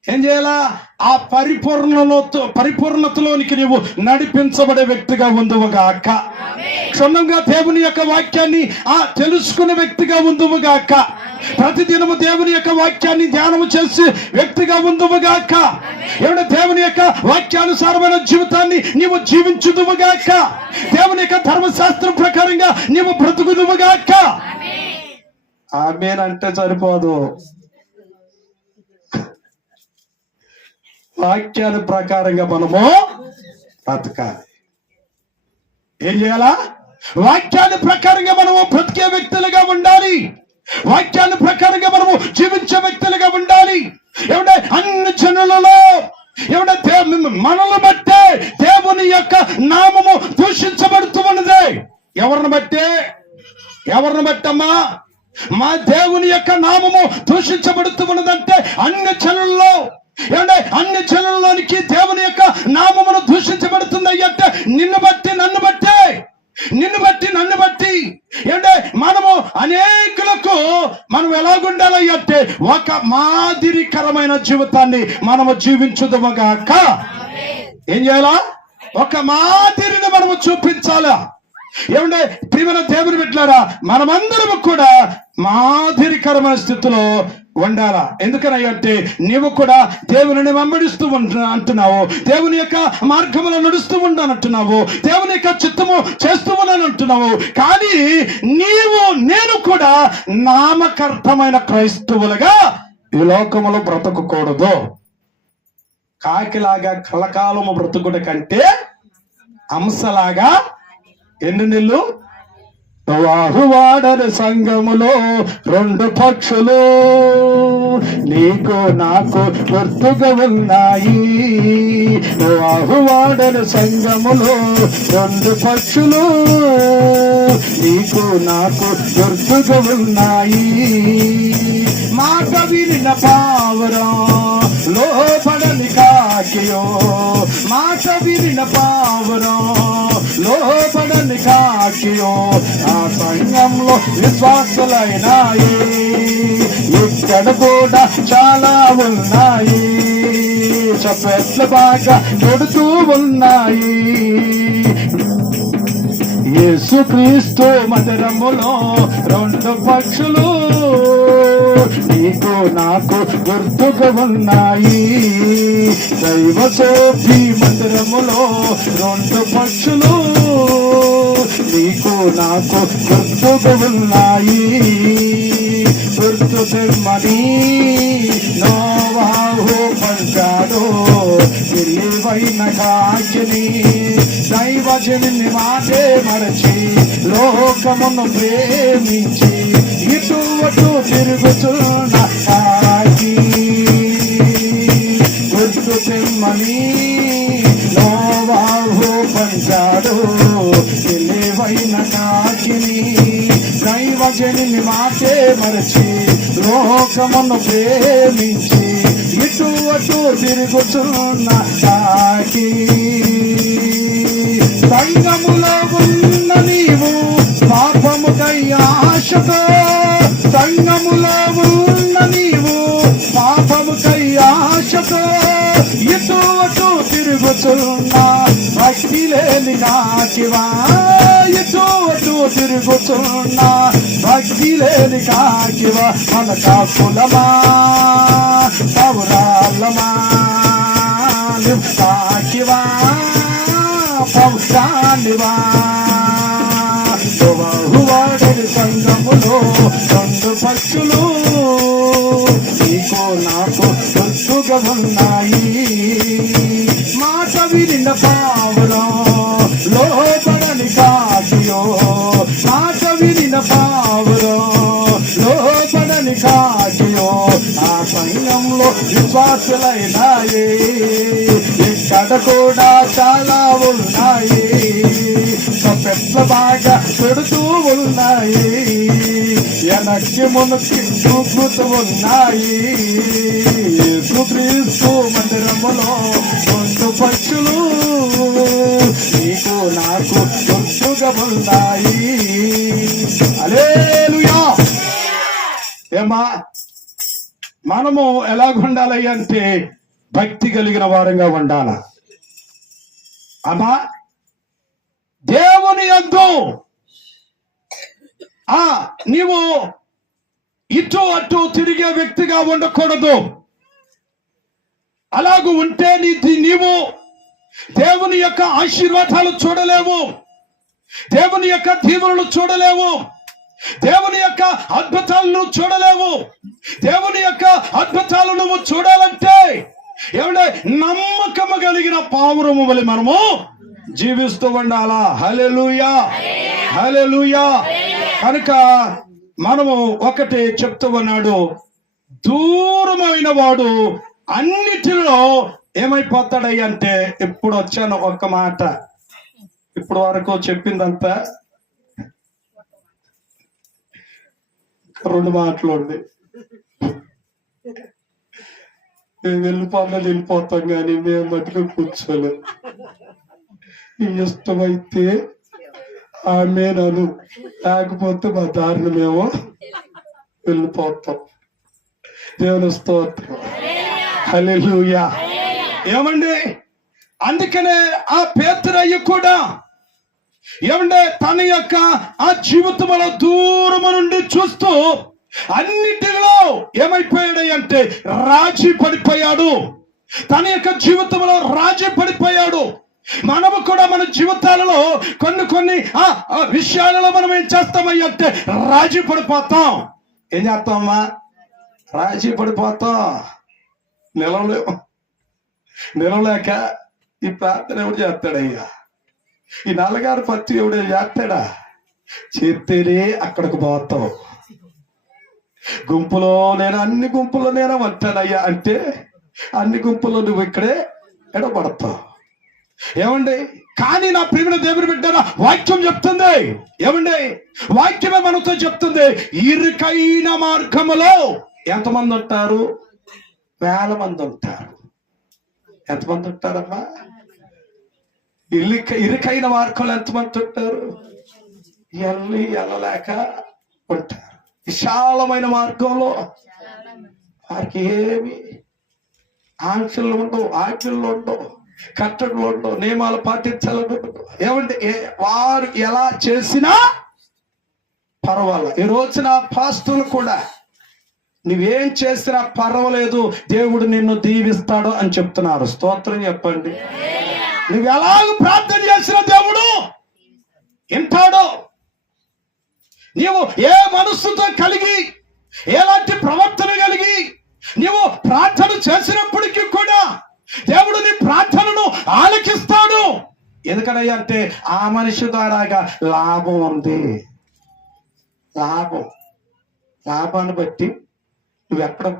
ఏం చేయాలా? ఆ పరిపూర్ణతలోనికి నువ్వు నడిపించబడే వ్యక్తిగా ఉందువుగాక. క్షుణ్ణంగా దేవుని యొక్క వాక్యాన్ని తెలుసుకునే వ్యక్తిగా ఉందువుగాక. ప్రతిదినము దేవుని యొక్క వాక్యాన్ని ధ్యానము చేసి వ్యక్తిగా ఉందువుగాక. ఏమంటే దేవుని యొక్క వాక్యానుసారమైన జీవితాన్ని నీవు జీవించుదువుగాక. దేవుని యొక్క ధర్మశాస్త్రం ప్రకారంగా నీవు బ్రతుకుదువుగాక. ఆమేనంటే సరిపోదు, వాక్యాల ప్రకారంగా మనము బ్రతకాలి. ఏం చేయాలా? వాక్యాన్ని ప్రకారంగా మనము బ్రతికే వ్యక్తులుగా ఉండాలి. వాక్యాన్ని ప్రకారంగా మనము జీవించే వ్యక్తులుగా ఉండాలి. ఏమంటే అన్ని జనులలో మనల్ని బట్టే దేవుని యొక్క నామము దూషించబడుతూ ఉన్నది. ఎవరిని బట్టమ్మా మా దేవుని యొక్క నామము దూషించబడుతూ ఉన్నదంటే అన్ని జనులలో, ఏమంటే అన్ని జనులలోనికి దేవుని యొక్క నామమును దూషించబడుతుంది అంటే నిన్ను బట్టి నన్ను బట్టి ఏంటే మనము అనేకులకు మనం ఎలాగుండాలి అంటే ఒక మాదిరికరమైన జీవితాన్ని మనము జీవించుదుముగాక. ఏం చేయాలా? ఒక మాదిరిని మనము చూపించాలా. ఏమంటే ప్రియమైన దేవుని బిడ్డలారా, మనమందరము కూడా మాదిరికరమైన స్థితిలో ఉండాలా. ఎందుకనంటే నీవు కూడా దేవుని వెంబడిస్తూ అంటున్నావు, దేవుని యొక్క మార్గంలో నడుస్తూ అంటున్నావు, దేవుని యొక్క చిత్తము చేస్తూ అంటున్నావు. కానీ నేను కూడా నామకర్థమైన క్రైస్తవులుగా ఈ లోకములో బ్రతకకూడదు. కాకిలాగా కలకాలము బ్రతుకుట కంటే అంశలాగా ఎన్ని నెలలు వాడని సంఘములో రెండు పక్షులు నీకు నాకు గుర్తుగా ఉన్నాయి. వాడని సంఘములో రెండు పక్షులు నీకు నాకు గుర్తుగా ఉన్నాయి. మాట వినిన పావురం లోపడని కాకియో, మాట వినిన పావురం లోపడని కాకియో ఆ సంఘంలో విశ్వాసులైనాయి. ఇక్కడ కూడా చాలా ఉన్నాయి, చప్పట్లు బాగా కొడుతూ ఉన్నాయి. యేసుక్రీస్తు మందిరములో రెండు పక్షులు నీకు నాకు గుర్తుగా ఉన్నాయి. దైవ సోఫీ మందిరములో రెండు పక్షులు నీకు నాకు గుర్తుగా ఉన్నాయి. గుర్తు తెమ్మని నోవాహు పంచాడు, తెలివైన కాకిని దైవజనుని మాటే మరచి లోకమును ప్రేమించి ఇటు అటు తిరుగుతున్న కాకి. గుర్తు తెమ్మని నోవాహు పంచాడు, తెలివైన కాకిని దైవజనుని మాటే మరచి లోకమును ప్రేమించి ఇటు అటు తిరుగుతున్న కాకి. సంగములో ఉన్న నీవు పాపముకై ఆశతో, సంగములో ఉన్న నీవు పాపముకై ఆశతో ఇటు అటు తిరుగుతున్నా భక్తి లేని కాకివా. ఇటు అటు తిరుగుతున్నా భక్తి లేని కాకివా. మన కాకులమా పౌరాలమా కాకివా పౌరాలివా. వాడని సంగములో రెండు పక్షులు నీకు నాకు గుర్తుగా ఉన్నాయి. మాట వినిన పావురం లోపడని కాకియో, మాట వినిన పావురం లోపడని కాకియో ఆ సంఘంలో విశ్వాసులైనాయి. ఇక్కడ కూడా చాలా ఉన్నాయి, పెద్ద బాగా పెడుతూ ఉన్నాయి. వెనక్కి మునక్కి చూపుతూ ఉన్నాయి. యేసుక్రీస్తు మందిరములో రెండు పక్షులు నీకు నాకు గుర్తుగా ఉన్నాయి. హల్లెలూయా. ఏమా మనము ఎలాగుండాలి అంటే భక్తి కలిగిన వారంగా ఉండాల. అమ్మా దేవుని యందు నీవు ఇటు అటు తిరిగే వ్యక్తిగా ఉండకూడదు. అలాగూ ఉంటే నీవు దేవుని యొక్క ఆశీర్వాదాలు చూడలేవు, దేవుని యొక్క దీవెనలు చూడలేవు, దేవుని యొక్క అద్భుతాలను చూడలేవు. దేవుని యొక్క అద్భుతాలు నువ్వు చూడాలంటే ఏమంటే నమ్మకము కలిగిన పావురము వలె మనము జీవిస్తూ ఉండాలా. హల్లెలూయా, హల్లెలూయా. కనుక మనము ఒకటి చెప్తూ ఉన్నాడు, దూరమైన వాడు అన్నిటిలో ఏమైపోతాడయ్య అంటే, ఇప్పుడు వచ్చాను ఒక్క మాట, ఇప్పుడు వరకు చెప్పిందంతా రెండు మాటలు ఉంది. మేము వెళ్ళిపోతాం కానీ మేము మటుకు కూర్చోలేం. ఇష్టమైతే ఆమె నన్ను, లేకపోతే మా దారిని మేము వెళ్ళిపోతాం. దేవుని స్తోత్రం. హల్లెలూయా. ఏమండి, అందుకనే ఆ పేతురయ్య కూడా ఏమంటే తన యొక్క ఆ జీవితంలో దూరము నుండి చూస్తూ అన్నిటిలో ఏమైపోయాడు అంటే రాజీ పడిపోయాడు. తన యొక్క జీవితంలో రాజీ పడిపోయాడు. మనము కూడా మన జీవితాలలో కొన్ని విషయాలలో మనం ఏం చేస్తామయ్యంటే రాజీ పడిపోతాం. ఏం చేస్తామమ్మా? రాజీ పడిపోతాం. నిలవలేక ఈ ప్రార్థన ఎవడు చేస్తాడయ్యా, ఈ నల్లగారు పత్తి ఎవడు చేస్తాడా? చేస్తేనే అక్కడికి పోతావు. గుంపులో నేను అన్ని గుంపుల్లో నేను అంటానయ్యా అంటే అన్ని గుంపుల్లో నువ్వు ఇక్కడే ఎడబడతావు. ఏమండి, కానీ నా ప్రియమైన దేవుని బిడ్డరా వాక్యం చెప్తుంది. ఏమండి, వాక్యమే మనతో చెప్తుంది, ఇరుకైన మార్గములో ఎంతమంది ఉంటారు? 1000 మంది ఉంటారు. ఎంతమంది ఉంటారమ్మా? ఇరుకైన మార్గంలో ఎంతమంది ఉంటారు? వెళ్ళలేక ఉంటారు. విశాలమైన మార్గంలో వారికి ఏమి ఆంక్షలు ఉండవు, ఆజ్ఞలు ఉండవు, కట్టడలు ఉండవు, నియమాలు పాటించాలని. ఏమంటే వారు ఎలా చేసినా పర్వాలేదు. ఈ రోజున పాస్టులు కూడా నువ్వేం చేసినా పర్వాలేదు, దేవుడు నిన్ను దీవిస్తాడు అని చెప్తున్నారు. స్తోత్రం చెప్పండి. నువ్వు ఎలాగ ప్రార్థన చేసిన దేవుడు వింటాడు. నీవు ఏ మనస్సుతో కలిగి, ఎలాంటి ప్రవర్తన కలిగి నీవు ప్రార్థన చేసినప్పటికీ కూడా దేవుడు నీ ప్రార్థనను ఆలకిస్తాడు. ఎందుకనయ్యా అంటే ఆ మనిషి ద్వారాగా లాభం ఉంది. లాభాన్ని బట్టి నువ్వెక్కడికి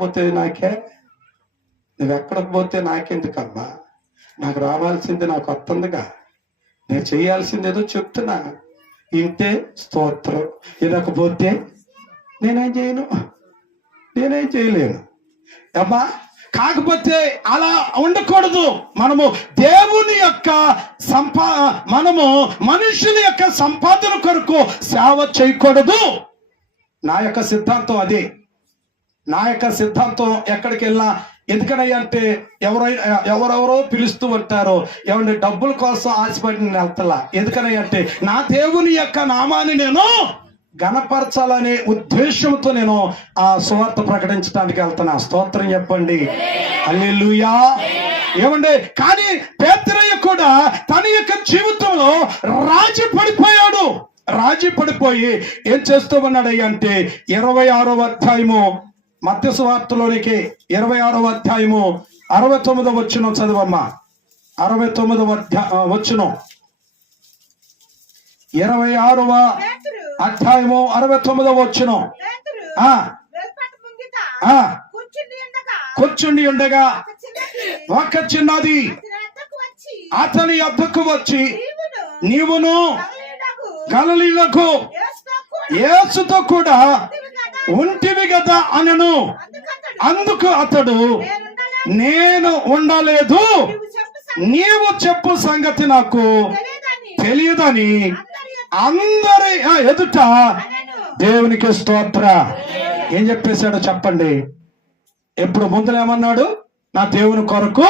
పోతే నాకెందుకమ్మా? నాకు రావాల్సింది నాకు వస్తుందిగా, నేను చేయాల్సింది ఏదో చెప్తున్నా. ఇంటే స్తోత్రం, వినకపోతే నేనేం చేయలేను అమ్మా. కాకపోతే అలా ఉండకూడదు. మనము దేవుని యొక్క మనము మనుషుల యొక్క సంపాదన కొరకు సేవ చేయకూడదు. నా యొక్క సిద్ధాంతం అదే. నా యొక్క సిద్ధాంతం ఎక్కడికి వెళ్ళినా, ఎందుకనంటే ఎవరెవరో పిలుస్తూ ఉంటారో, ఏమంటే డబ్బుల కోసం ఆశపడి నేను వెళ్తలా. ఎందుకనంటే నా దేవుని యొక్క నామాన్ని నేను ఘనపరచాలనే ఉద్దేశంతో నేను ఆ సువార్త ప్రకటించడానికి వెళ్తున్నా. స్తోత్రం చెప్పండి. హల్లెలూయా. ఏమండి, కానీ పేతురయ్య కూడా తన యొక్క జీవితంలో రాజీ పడిపోయి ఏం చేస్తూ ఉన్నాడయ్య అంటే 26వ అధ్యాయము మత్తయి సువార్తలోనికి 26వ అధ్యాయము 69వ వచనం చదవమ్మా. 69వ వచనం, 26వ అధ్యాయము 69వ వచనం. కూర్చుండి ఉండగా ఒక చిన్నది అతని యొద్దకు వచ్చి, నీవును గలిలయకు యేసుతో కూడా ఉంటివి కదా అనను. అందుకు అతడు నేను ఉండలేదు, నీవు చెప్పు సంగతి నాకు తెలియదని అందరి ఎదుట దేవునికి స్తోత్ర. ఏం చెప్పేశాడో చెప్పండి. ఎప్పుడు ముందులో ఏమన్నాడు? నా దేవుని కొరకు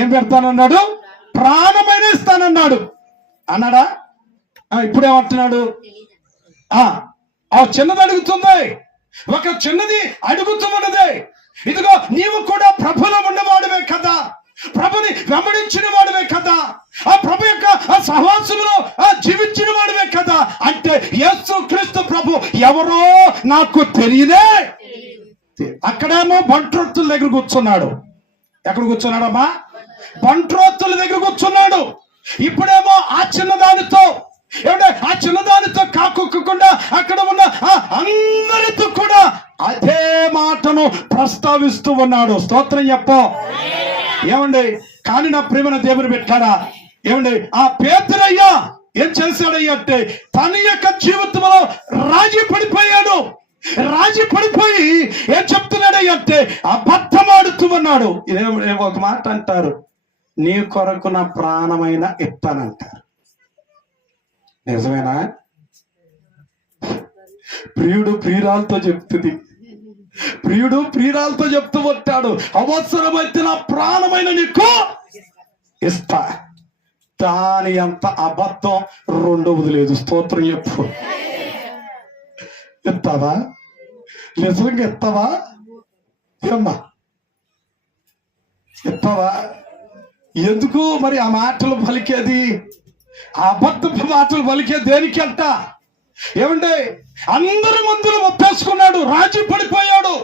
ఏం పెడతానన్నాడు? ప్రాణమైన ఇస్తానన్నాడు అన్నాడా? ఇప్పుడేమంటున్నాడు? చిన్నది అడుగుతుంది, ఒక చిన్నది అడుగుతున్నదే. ఇదిగో నీవు కూడా ప్రభులో ఉన్నవాడువే కదా, ప్రభుని వెంబడించిన వాడువే కదా, ఆ ప్రభు యొక్క ఆ సహవాసంలో జీవించిన వాడువే కదా. అంటే యేసు క్రీస్తు ప్రభు ఎవరో నాకు తెలియదే. అక్కడేమో బంట్రోత్తుల దగ్గర కూర్చున్నాడు. ఎక్కడ కూర్చున్నాడమ్మా? బంట్రోత్తుల దగ్గర కూర్చున్నాడు. ఇప్పుడేమో ఆ చిన్నదానితో ఏమంటే ఆ చిన్నదానితో కాకుండా అక్కడ ఉన్న అందరితో కూడా అదే మాటను ప్రస్తావిస్తూ ఉన్నాడు. స్తోత్రం చెప్పు. ఏమండి, కానీ నా ప్రేమన దేవుని పెట్టారా? ఏమండి, ఆ పేతురయ్యా ఏం చేశాడయ్యా అంటే తన యొక్క జీవితంలో రాజీ పడిపోయాడు. రాజీ పడిపోయి ఏం చెప్తున్నాడయ్యా అంటే అబద్ధమాడుతూ ఉన్నాడు. ఒక మాట అంటారు, నీ కొరకు నా ప్రాణమైన ఇస్తానంటారు. నిజమేనా? ప్రియుడు ప్రియురాలతో చెప్తుంది, ప్రియుడు ప్రియురాలతో చెప్తూ ఉంటాడు, అవసరమైతే నా ప్రాణమైన నీకు ఇస్తా. దాని అంత అబద్ధం రెండవది లేదు. స్తోత్రం చెప్పు. ఎత్తావా? నిజంగా ఎత్తావా? ఏమ్మా ఎత్తావా? ఎందుకు మరి ఆ మాటలు పలికేది? ఆ అబద్ధపు మాటలు పలికేది దేనికి అంట? ఏమంటే అందరి ముందులు ఒప్పేసుకున్నాడు, రాజీ పడిపోయాడు.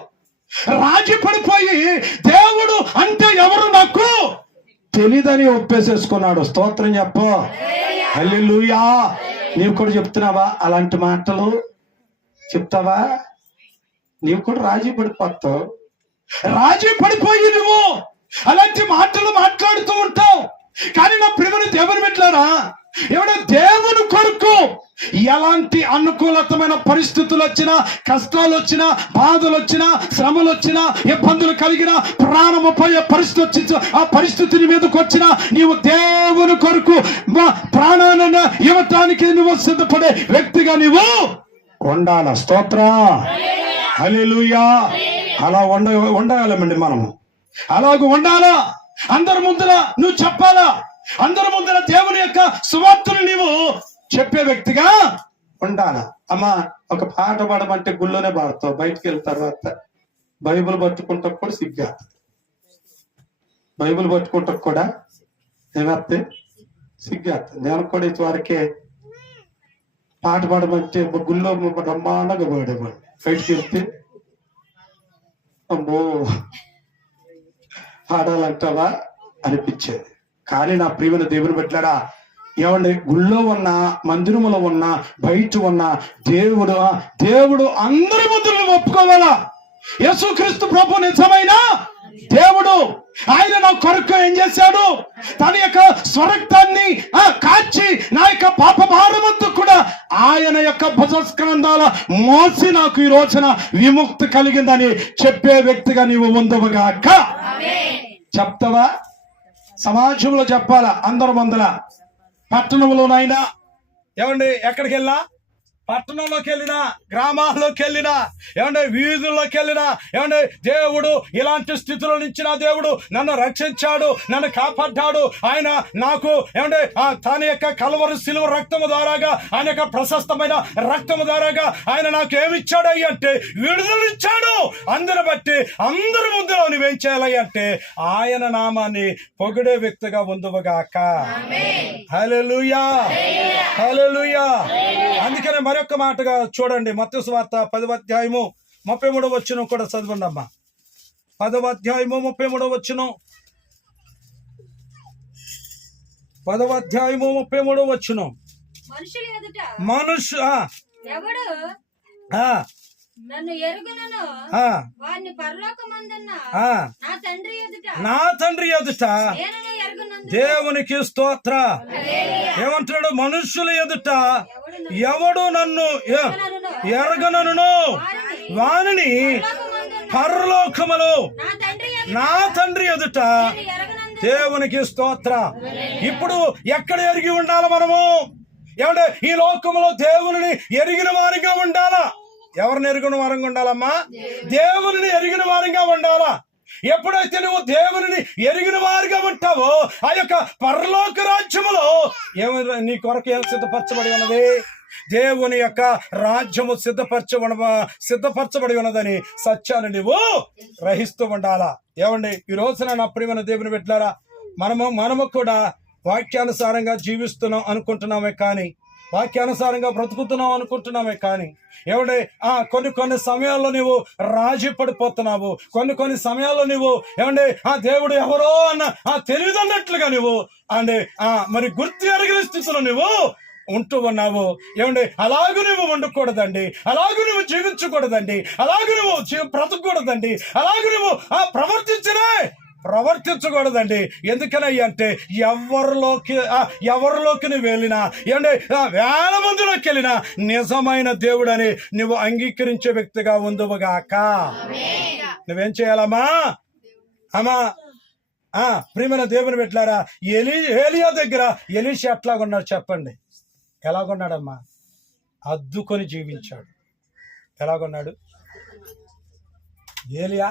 రాజీ పడిపోయి దేవుడు అంటే ఎవరు నాకు తెలీదని ఒప్పేసేసుకున్నాడు. స్తోత్రం చెప్పు. హల్లెలూయా. నీవు కూడా చెప్తున్నావా అలాంటి మాటలు? చెప్తావా? నీవు కూడా రాజీ పడిపోతావు. రాజీ పడిపోయి నువ్వు అలాంటి మాటలు మాట్లాడుతూ ఉంటావు. కానీ నా ప్రియమైన దేవుని బిడ్డలారా, ఏమంటే దేవుని కొరకు ఎలాంటి అనుకూలతమైన పరిస్థితులు వచ్చినా, కష్టాలు వచ్చినా, బాధలు వచ్చినా, శ్రమలు వచ్చినా, ఇబ్బందులు కలిగినా, ప్రాణము పోయే పరిస్థితి వచ్చి ఆ పరిస్థితిని మీదకి వచ్చినా నీవు దేవుని కొరకు ప్రాణాలను ఇవ్వటానికి నువ్వు సిద్ధపడే వ్యక్తిగా నువ్వు ఉండాల. స్తోత్రం. హల్లెలూయా. అలా ఉండాలమండి మనము. అలాగూ ఉండాలా. అందరి ముందర నువ్వు చెప్పాలా. అందరి ముందర దేవుని యొక్క సువార్తను నీవు చెప్పే వ్యక్తిగా ఉండాలా. అమ్మా, ఒక పాట పాడమంటే గుళ్ళోనే పాడతావు, బయటికి వెళ్ళిన తర్వాత బైబిల్ పట్టుకుంటా కూడా సిగ్గా. బైబిల్ పట్టుకుంటా కూడా ఏమేస్తే సిగ్గా. నేను కూడా ఇంతవరకే పాట పాడమంటే గుళ్ళో బ్రహ్మాండంగా పాడేవాడు, బయటికి వెళ్తే అమ్మో పాడాలంటావా అనిపించేది. కానీ నా ప్రియమైన దేవుని బిడ్డలారా, ఏమండి, గుళ్ళో ఉన్న, మందిరములో ఉన్న, బయట ఉన్న దేవుడు అందరి ముందు ఒప్పుకోవాలా. యేసుక్రీస్తు ప్రభు నిజమైన దేవుడు. ఆయన నా కొరకు ఏం చేశాడు? తన యొక్క స్వరక్తాన్ని కాచి నా యొక్క పాప భారమంతా కూడా ఆయన యొక్క భుజస్కంధాల మోసి నాకు ఈ రోజున విముక్తి కలిగిందని చెప్పే వ్యక్తిగా నీవు ఉందవుగాక. చెప్తావా? సమాజంలో చెప్పాలా, అందరి ముందల. పట్టణంలోనైనా ఏమండి, ఎక్కడికి వెళ్ళినా, పట్టణంలోకి వెళ్ళినా, గ్రామాల్లోకి వెళ్ళినా, ఏమంటే వీధుల్లోకి వెళ్ళినా, ఏమంటే దేవుడు ఇలాంటి స్థితిలో నుంచి నా దేవుడు నన్ను రక్షించాడు, నన్ను కాపాడ్డాడు. ఆయన నాకు ఏమంటే తన యొక్క కల్వరి సిలువ రక్తము ద్వారాగా, ఆయన యొక్క ప్రశస్తమైన రక్తము ద్వారాగా ఆయన నాకు ఏమిచ్చాడు అయ్యి అంటే విడుదలిచ్చాడు. అందుని బట్టి అందరి ముందులో నువ్వేం చేయాలి అంటే ఆయన నామాన్ని పొగిడే వ్యక్తిగా ఉందువుగాక. హల్లెలూయా. హల్లెలూయా. అందుకనే మరొక మాటగా చూడండి, మత్తయి సువార్త 10వ అధ్యాయము 33వ వచనం కూడా చదవండి అమ్మా. 10వ అధ్యాయము 33వ వచనం. 10వ అధ్యాయము 33వ వచనం. ఎవడు నన్ను ఎరుగునను వారిని పరలోకమందున్న నా తండ్రి ఎదుట దేవునికి స్తోత్ర. ఏమంటున్నాడు? మనుషుల ఎదుట ఎవడు నన్ను ఎరగనను వానిని పరలోకములో నా తండ్రి నా తండ్రి ఎదుట ఎరగనందు దేవునికి స్తోత్ర. ఇప్పుడు ఎక్కడ ఎరిగి ఉండాలి మనము? ఏమంటే ఈ లోకములో దేవుని ఎరిగిన వారిగా ఉండాలా. ఎవరిని ఎరిగిన వారంగా ఉండాలమ్మా? దేవుని ఎరిగిన వారిగా ఉండాలా. ఎప్పుడైతే నువ్వు దేవుని ఎరిగిన వారిగా ఉంటావో ఆ యొక్క పరలోక రాజ్యములో నీ కొరకు ఏం సిద్ధపరచబడి ఉన్నది? దేవుని యొక్క రాజ్యము సిద్ధపరచబడి ఉన్నదని సత్యాన్ని నువ్వు గ్రహిస్తూ ఉండాలా. ఏమండి ఈ రోజున నా ప్రియమైన దేవుని బిడ్డలారా, మనము కూడా వాక్యానుసారంగా జీవిస్తున్నాం అనుకుంటున్నామే కానీ, వాక్యానుసారంగా బ్రతుకుతున్నాం అనుకుంటున్నామే కానీ, ఏమంటే కొన్ని సమయాల్లో నువ్వు రాజీ పడిపోతున్నావు. కొన్ని సమయాల్లో నువ్వు ఏమంటే దేవుడు ఎవరో అన్న తెలియదు అన్నట్లుగా నువ్వు మరి గుర్తు ఎరగిన స్థితిలో నువ్వు ఉంటూ ఉన్నావు. ఏమండి అలాగూ నువ్వు ఉండకూడదండి, అలాగూ నువ్వు జీవించకూడదండి, అలాగూ నువ్వు బ్రతకూడదండి, అలాగూ నువ్వు ప్రవర్తించకూడదండి. ఎందుకనయ్య అంటే ఎవరిలోకి నువ్వు వెళ్ళినా, ఏమంటే వేల మందిలోకి వెళ్ళినా నిజమైన దేవుడని నువ్వు అంగీకరించే వ్యక్తిగా ఉందువుగాక. నువ్వేం చేయాలమ్మా? ప్రియమైన దేవుని బిడ్డలారా, ఏలియా దగ్గర ఎలీషా ఎట్లాగున్నాడు చెప్పండి? ఎలాగున్నాడమ్మా? అద్దుకొని జీవించాడు. ఎలాగున్నాడు? ఏలియా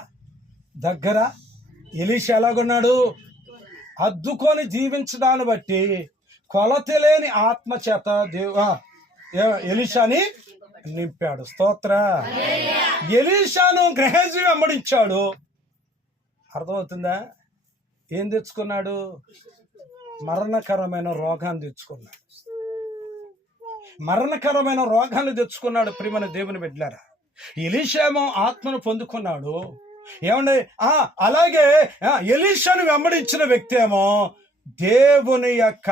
దగ్గర ఎలీషా ఎలాగున్నాడు? అద్దుకొని జీవించడాన్ని బట్టి కొలతలేని ఆత్మ చేత ఎలీషాని నింపాడు. స్తోత్ర. ఎలీషాను గెహజీ వెంబడించాడు. అర్థమవుతుందా? ఏం తెచ్చుకున్నాడు? మరణకరమైన రోగాన్ని తెచ్చుకున్నాడు. మరణకరమైన రోగాన్ని తెచ్చుకున్నాడు. ప్రియమైన దేవుని బిడ్డలారా, ఎలీషామో ఆత్మను పొందుకున్నాడు. ఏమండి అలాగే ఎలీషాను వెంబడించిన వ్యక్తి ఏమో దేవుని యొక్క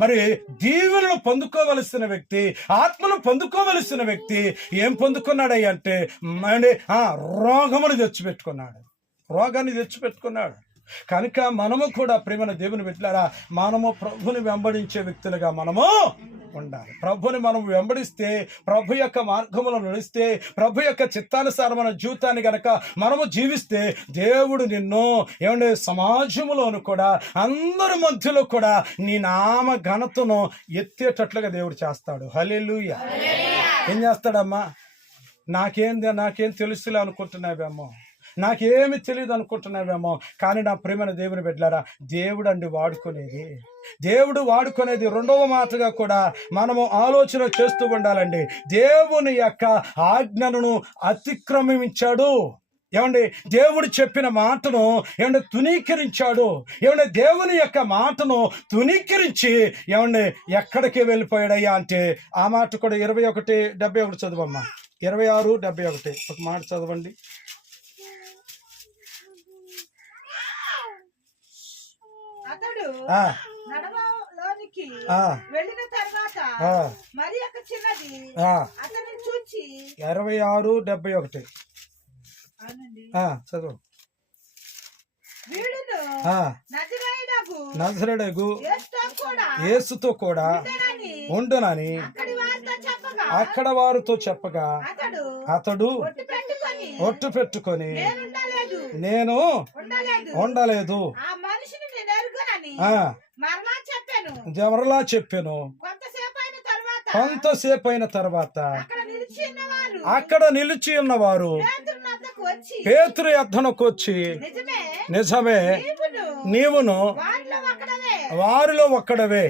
మరి దీవెనలు పొందుకోవలసిన వ్యక్తి, ఆత్మను పొందుకోవలసిన వ్యక్తి ఏం పొందుకున్నాడయ్య అంటే రోగాన్ని తెచ్చిపెట్టుకున్నాడు. కనుక మనము కూడా ప్రేమను దేవుని బిడ్డలారా, మనము ప్రభుని వెంబడించే వ్యక్తులుగా మనము ఉండాలి. ప్రభుని మనం వెంబడిస్తే, ప్రభు యొక్క మార్గములో నడిస్తే, ప్రభు యొక్క చిత్తానుసారమైన జీవితాన్ని గనక మనము జీవిస్తే దేవుడు నిన్ను ఏమంటే సమాజంలోను కూడా అందరి మధ్యలో కూడా నీ నామ ఘనతను ఎత్తేటట్లుగా దేవుడు చేస్తాడు. హల్లెలూయా. ఏం చేస్తాడమ్మా? నాకేం తెలుసులే అనుకుంటున్నావేమో, నాకేమి తెలియదు అనుకుంటున్నావేమో, కానీ నా ప్రేమైన దేవుని బిడ్డలారా, దేవుడు వాడుకునేది రెండవ మాటగా కూడా మనము ఆలోచన చేస్తూ ఉండాలండి. దేవుని యొక్క ఆజ్ఞను అతిక్రమించాడు. ఏమండి దేవుడు చెప్పిన మాటను ఏమంటే తునీకరించాడు. ఏమంటే దేవుని యొక్క మాటను తునీకరించి ఏమండి ఎక్కడికి వెళ్ళిపోయాడయ్యా అంటే ఆ మాట కూడా 21:71 చదవమ్మా. 26:71 ఒక మాట చదవండి. అతడు నడవలోనికి వెళ్ళిన తర్వాత మరి ఒక చిన్నది అతన్ని చూచి 26:71 చదువు. వీడును నజరేయుడగు యేసుతో కూడా ఉండునని అక్కడ వారితో చెప్పగా అతడు ఒట్టు పెట్టుకొని నేను ఉండలేదు మరలా చెప్పాను. కొంతసేపు అయిన తర్వాత అక్కడ నిలిచి ఉన్నవారు పేతురు యొద్దకు వచ్చి, నిజమే నీవును వారిలో ఒక్కడవే,